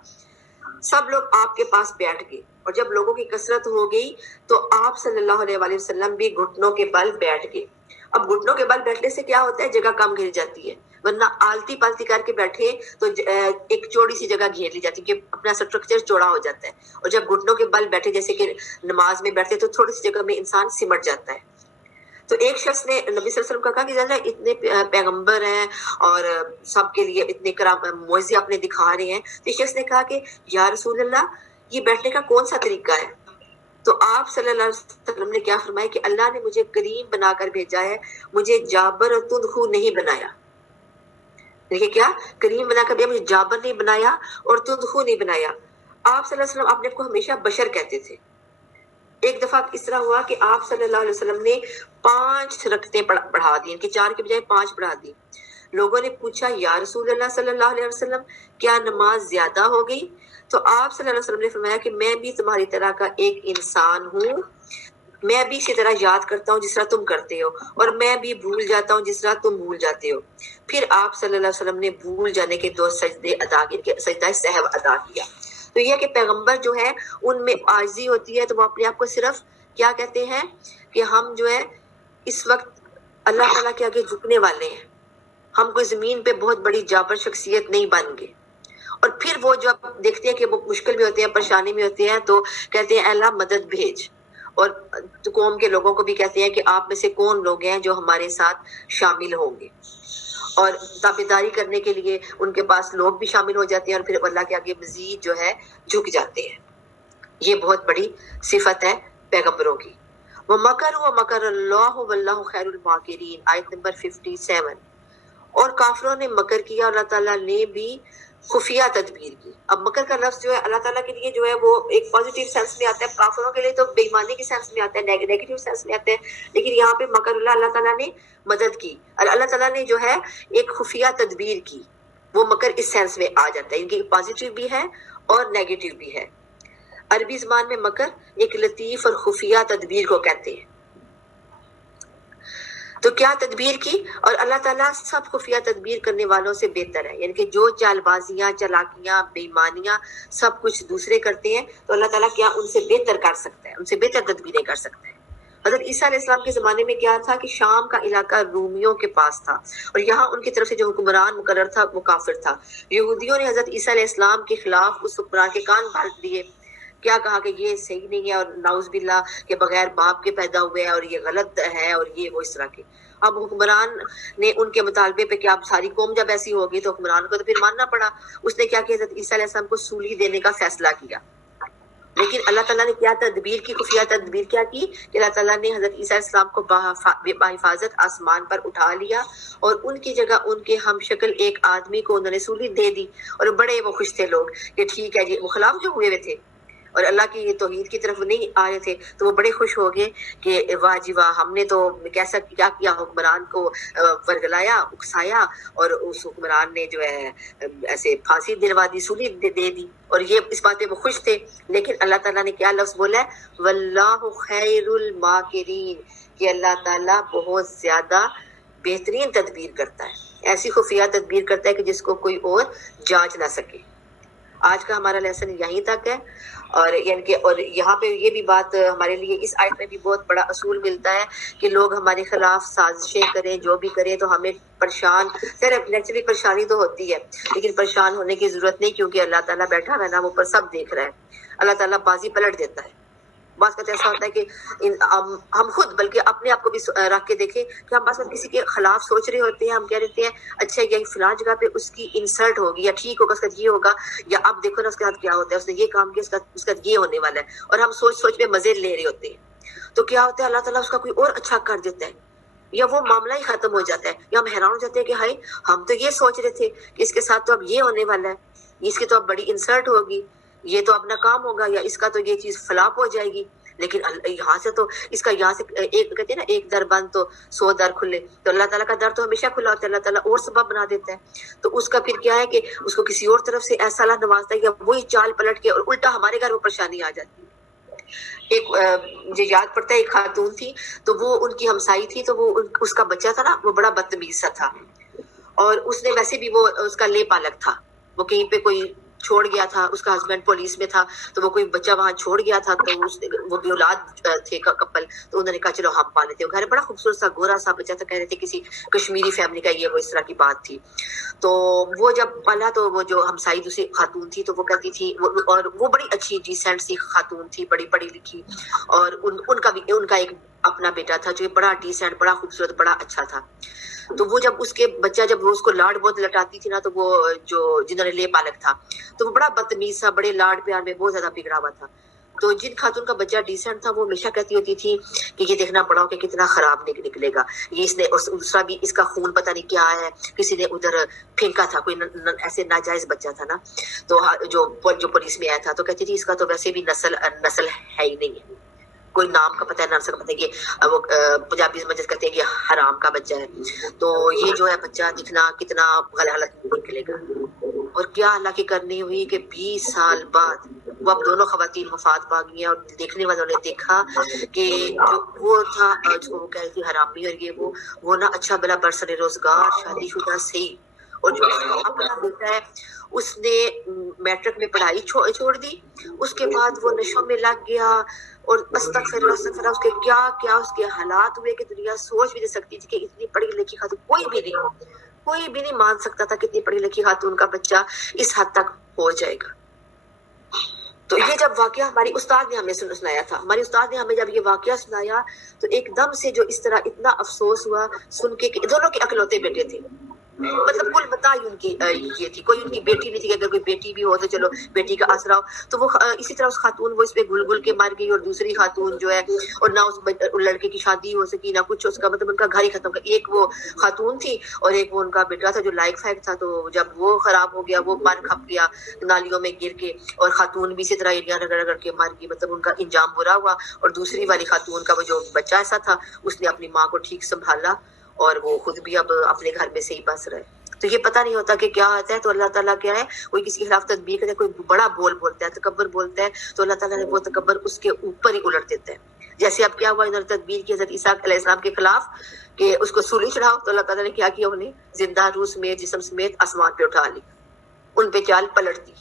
سب لوگ آپ کے پاس بیٹھ گئے، اور جب لوگوں کی کثرت ہو گئی تو آپ صلی اللہ علیہ وآلہ وسلم بھی گھٹنوں کے بل بیٹھ گئے. اب گھٹنوں کے بل بیٹھنے سے کیا ہوتا ہے، جگہ کم گھر جاتی ہے، ورنہ آلتی پالتی کر کے بیٹھے تو ایک چوڑی سی جگہ گھیر لی جاتی ہے کہ اپنا سٹرکچر چوڑا ہو جاتا ہے. اور جب گھٹنوں کے بل بیٹھے جیسے کہ نماز میں بیٹھتے تو تھوڑی سی جگہ میں انسان سمٹ جاتا ہے. تو ایک شخص نے نبی صلی اللہ علیہ وسلم کا کہا کہ جانا اتنے پیغمبر ہیں اور سب کے لیے اتنے معجزے اپنے دکھا رہے ہیں. تو ایک شخص نے کہا کہ یا رسول اللہ، یہ بیٹھنے کا کون سا طریقہ ہے؟ تو آپ صلی اللہ علیہ وسلم نے کیا فرمایا کہ اللہ نے مجھے کریم بنا کر بھیجا ہے، مجھے جابر اور تندخو نہیں بنایا. دیکھیں کیا، کریم بنا کر بھیجا، مجھے جابر نہیں بنایا اور تندخو نہیں بنایا. آپ صلی اللہ علیہ وسلم اپنے آپ کو ہمیشہ بشر کہتے تھے. ایک دفعہ اس طرح ہوا کہ آپ صلی اللہ علیہ وسلم نے 5 رکعتیں بڑھا دی، ان کی 4 کے بجائے 5 بڑھا دی. لوگوں نے پوچھا یا رسول اللہ صلی اللہ علیہ وسلم، کیا نماز زیادہ ہو گئی؟ تو آپ صلی اللہ علیہ وسلم نے فرمایا کہ میں بھی تمہاری طرح کا ایک انسان ہوں، میں بھی اسی طرح یاد کرتا ہوں جس طرح تم کرتے ہو، اور میں بھی بھول جاتا ہوں جس طرح تم بھول جاتے ہو. پھر آپ صلی اللہ علیہ وسلم نے بھول جانے کے 2 سجدے ادا کیے، سجدہ سہو ادا کیا. تو یہ کہ پیغمبر جو ہے ان میں عاجزی ہوتی ہے، تو وہ اپنے آپ کو صرف کیا کہتے ہیں کہ ہم جو ہے اس وقت اللہ تعالیٰ کے آگے جھکنے والے ہیں، ہم کوئی زمین پہ بہت بڑی جابر شخصیت نہیں بن گئے. اور پھر وہ جب دیکھتے ہیں کہ وہ مشکل میں ہوتے ہیں، پریشانی میں ہوتے ہیں، تو کہتے ہیں اے اللہ مدد بھیج. اور قوم کے لوگوں کو بھی کہتے ہیں کہ آپ میں سے کون لوگ ہیں جو ہمارے ساتھ شامل ہوں گے، اور تابعداری کرنے کے لیے ان کے پاس لوگ بھی شامل ہو جاتے ہیں اور پھر اللہ کے آگے مزید جو ہے جھک جاتے ہیں. یہ بہت بڑی صفت ہے پیغمبروں کی. وَمَكَرُوا وَمَكَرَ اللَّهُ وَاللَّهُ خَيْرُ الْمَاكِرِينَ، آیت نمبر 57. اور کافروں نے مکر کیا، اللہ تعالیٰ نے بھی خفیہ تدبیر کی. اب مکر کا لفظ جو ہے اللہ تعالیٰ کے لیے جو ہے وہ ایک پازیٹیو سینس میں آتا ہے، کافروں کے لیے تو بے ایمانی کے سینس میں آتا ہے، نیگیٹو سینس میں آتا ہے. لیکن یہاں پہ مکر اللہ تعالیٰ نے مدد کی، اور اللہ تعالیٰ نے جو ہے ایک خفیہ تدبیر کی. وہ مکر اس سینس میں آ جاتا ہے، ان کی پازیٹیو بھی ہے اور نیگیٹو بھی ہے. عربی زبان میں مکر ایک لطیف اور خفیہ تدبیر کو کہتے ہیں. تو کیا تدبیر کی، اور اللہ تعالیٰ سب خفیہ تدبیر کرنے والوں سے بہتر ہے، یعنی کہ جو چال بازیاں، چالاکیاں، بے ایمانیاں سب کچھ دوسرے کرتے ہیں تو اللہ تعالیٰ کیا ان سے بہتر کر سکتا ہے، ان سے بہتر تدبیریں کر سکتا ہے۔ حضرت عیسیٰ علیہ السلام کے زمانے میں کیا تھا کہ شام کا علاقہ رومیوں کے پاس تھا، اور یہاں ان کی طرف سے جو حکمران مقرر تھا وہ کافر تھا۔ یہودیوں نے حضرت عیسیٰ علیہ السلام کے خلاف اس حکمران کے کان بھر دیے، کیا کہا کہ یہ صحیح نہیں ہے، اور نعوذ باللہ کہ بغیر باپ کے پیدا ہوئے ہیں، اور یہ غلط ہے، اور یہ وہ اس طرح کے۔ اب حکمران نے ان کے مطالبے پہ کہ اب ساری قوم جب ایسی ہوگی تو حکمران کو تو پھر ماننا پڑا۔ اس نے کیا کیا، حضرت عیسیٰ علیہ السلام کو سولی دینے کا فیصلہ کیا۔ لیکن اللہ تعالیٰ نے کیا تدبیر کی، خفیہ تدبیر کیا کی کہ اللہ تعالیٰ نے حضرت عیسیٰ علیہ السلام کو بحفاظت آسمان پر اٹھا لیا، اور ان کی جگہ ان کے ہم شکل ایک آدمی کو انہوں نے سولی دے دی، اور بڑے وہ خوش تھے لوگ کہ ٹھیک ہے جی، وہ خلاف جو ہوئے ہوئے تھے اور اللہ کی توحید کی طرف نہیں آ رہے تھے، تو وہ بڑے خوش ہو گئے کہ واہ جی واہ، ہم نے تو کیسا کیا کیا، حکمران کو ورگلایا، اکسایا، اور اس حکمران نے جو ہے ایسے پھانسی دلوا دی، سولی دے دی، اور یہ اس بات پہ وہ خوش تھے۔ لیکن اللہ تعالیٰ نے کیا لفظ بولا ہے، واللہ خیر الماکرین، کہ اللہ تعالیٰ بہت زیادہ بہترین تدبیر کرتا ہے، ایسی خفیہ تدبیر کرتا ہے کہ جس کو کوئی اور جانچ نہ سکے۔ آج کا ہمارا لیسن یہیں تک ہے، اور یعنی کہ اور یہاں پہ یہ بھی بات ہمارے لیے اس آیت میں بھی بہت بڑا اصول ملتا ہے کہ لوگ ہمارے خلاف سازشیں کریں، جو بھی کریں، تو ہمیں پریشان، صرف نیچرلی پریشانی تو ہوتی ہے لیکن پریشان ہونے کی ضرورت نہیں، کیونکہ اللہ تعالیٰ بیٹھا ہے نا، وہ اوپر سب دیکھ رہا ہے۔ اللہ تعالیٰ بازی پلٹ دیتا ہے۔ بعض کا ایسا ہوتا ہے کہ ہم خود بلکہ اپنے آپ کو بھی رکھ کے دیکھیں کہ ہم بعض کسی کے خلاف سوچ رہے ہوتے ہیں، ہم کہہ رہتے ہیں اچھا یہ فلاں جگہ پہ اس کی انسلٹ ہوگی یا ٹھیک ہوگا، اس کا یہ ہوگا، یا اب دیکھو نا اس کے ساتھ کیا ہوتا ہے، اس نے یہ کام کیا، اس کا یہ ہونے والا ہے، اور ہم سوچ سوچ میں مزے لے رہے ہوتے ہیں۔ تو کیا ہوتا ہے، اللہ تعالیٰ اس کا کوئی اور اچھا کر دیتا ہے، یا وہ معاملہ ہی ختم ہو جاتا ہے، یا ہم حیران ہو جاتے ہیں کہ ہائے، ہم تو یہ سوچ رہے تھے کہ اس کے ساتھ تو اب یہ ہونے والا ہے، اس کی تو اب بڑی انسلٹ ہوگی، یہ تو اب ناکام ہوگا، یا اس کا تو یہ چیز فلاپ ہو جائے گی۔ لیکن یہاں سے تو اس کا یہاں سے ایک کہتے ہیں نا، ایک در بند تو 100 در کھلے، تو اللہ تعالیٰ کا در تو ہمیشہ کھلا ہوتا ہے، اللہ تعالیٰ اور سبب بنا دیتا ہے۔ تو اس کا پھر کیا ہے کہ اس کو کسی اور طرف سے ایسا اللہ نوازتا ہے کہ وہی چال پلٹ کے اور الٹا ہمارے گھر وہ پریشانی آ جاتی ہے۔ ایک مجھے یاد پڑتا ہے، ایک خاتون تھی، تو وہ ان کی ہمسائی تھی، تو وہ اس کا بچہ تھا نا، وہ بڑا بدتمیز سا تھا، اور اس نے ویسے بھی وہ اس کا لے پالک تھا، وہ کہیں پہ کوئی چھوڑ گیا تھا، اس کا ہسبینڈ پولیس میں تھا، تو وہ کوئی بچہ وہاں چھوڑ گیا تھا، تو وہ بھی اولاد تھے کپل، تو انہوں نے کہا چلو ہم پال لیتے ہیں۔ گھر بڑا خوبصورت سا گورا سا بچہ تھا، کہہ رہے تھے کسی کشمیری فیملی کا، یہ وہ اس طرح کی بات تھی۔ تو وہ جب پالا تو وہ جو ہمسائی دوسری خاتون تھی، تو وہ کہتی تھی، اور وہ بڑی اچھی ڈیسینٹ سی خاتون تھی، بڑی پڑھی لکھی، اور ان کا ایک اپنا بیٹا تھا جو بڑا ڈیسینٹ، بڑا خوبصورت، بڑا اچھا تھا۔ تو وہ جب اس کے بچہ جب وہ اس کو لاڈ بہت لٹاتی تھی نا، تو وہ جو جنہوں نے لے پالک تھا، تو وہ بڑا بدتمیز تھا، بڑے لاڈ پیار میں بہت زیادہ بگڑا ہوا تھا۔ تو جن خاتون کا بچہ ڈیسنٹ تھا، وہ ہمیشہ کہتی ہوتی تھی کہ یہ دیکھنا بڑا ہو کہ کتنا خراب نکلے گا، یہ اس نے، اور دوسرا بھی اس کا خون پتہ نہیں کیا ہے، کسی نے ادھر پھینکا تھا، کوئی ایسے ناجائز بچہ تھا نا، تو جو پولیس میں آیا تھا، تو کہتی تھی اس کا تو ویسے بھی نسل ہے ہی نہیں ہے، کوئی نام کا پتہ ہے، نام کا پتہ ہے، کہ وہ پنجابی میں کہتے ہیں کہ حرام کا بچہ ہے، تو یہ جو ہے بچہ دکھنا کتنا غلط نکلے گا۔ اور کیا اللہ کی کرنی ہوئی کہ 20 سال بعد وہ اب دونوں خواتین وفات پا گئی ہیں، اور دیکھنے والوں نے دیکھا کہ جو وہ تھا، جو وہ کہہ رہی تھی حرامی، اور وہ نا اچھا بلا برسر روزگار، شادی شدہ صحیح، اور جو اپنا بیٹا ہے اس نے میٹرک میں پڑھائی چھوڑ دی، اس کے بعد وہ نشوں میں لگ گیا، اور استغفر اللہ، اس کے کیا کیا اس کے حالات ہوئے کہ دنیا سوچ بھی نہیں سکتی تھی کہ اتنی پڑھی لکھی خاتون، کوئی بھی نہیں مان سکتا تھا کہ اتنی پڑھی لکھی خاتون کا بچہ اس حد تک ہو جائے گا۔ تو یہ جب واقعہ ہماری استاد نے ہمیں سنایا تھا، ہماری استاد نے ہمیں جب یہ واقعہ سنایا، تو ایک دم سے جو اس طرح اتنا افسوس ہوا سن کے کہ دونوں کے اکلوتے بیٹے تھے، مطلب کل بتا ہی ان کی یہ تھی، کوئی ان کی بیٹی نہیں تھی کہ اگر کوئی بیٹی بھی ہو تو چلو بیٹی کا آسرا ہو۔ تو وہ اسی طرح اس خاتون وہ اس پہ گل کے مر گئی، اور دوسری خاتون جو ہے، اور نہ اس لڑکے کی شادی ہو سکی، نہ کچھ اس کا، مطلب ان کا گھر ہی ختم کر۔ ایک وہ خاتون تھی اور ایک وہ ان کا بیٹا تھا جو لائق فائق تھا، تو جب وہ خراب ہو گیا، وہ مر کھپ گیا نالیوں میں گر کے، اور خاتون بھی اسی طرح ایڑیاں رگڑ رگڑ کے مر گئی، مطلب ان کا انجام برا ہوا۔ اور دوسری والی خاتون کا وہ جو بچہ ایسا تھا، اس نے اپنی ماں کو ٹھیک سنبھالا، اور وہ خود بھی اب اپنے گھر میں سے ہی بس رہے۔ تو یہ پتہ نہیں ہوتا کہ کیا آتا ہے. تو اللہ تعالیٰ کیا ہے, کوئی کسی کے خلاف تدبیر کرتا ہے, کوئی بڑا بول بولتا ہے, تکبر بولتا ہے, تو اللہ تعالیٰ نے وہ تکبر اس کے اوپر ہی الٹ دیتا ہے. جیسے اب کیا ہوا, ادھر تدبیر کی حضرت عیسیٰ علیہ السلام کے خلاف کہ اس کو سولی چڑھاؤ, تو اللہ تعالیٰ نے کیا کیا, انہیں زندہ روح سمیت جسم سمیت آسمان پہ اٹھا لی, ان پہ چال پلٹ دی.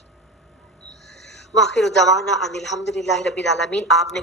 وآخر دعوانا ان الحمد للہ رب العالمین. آپ نے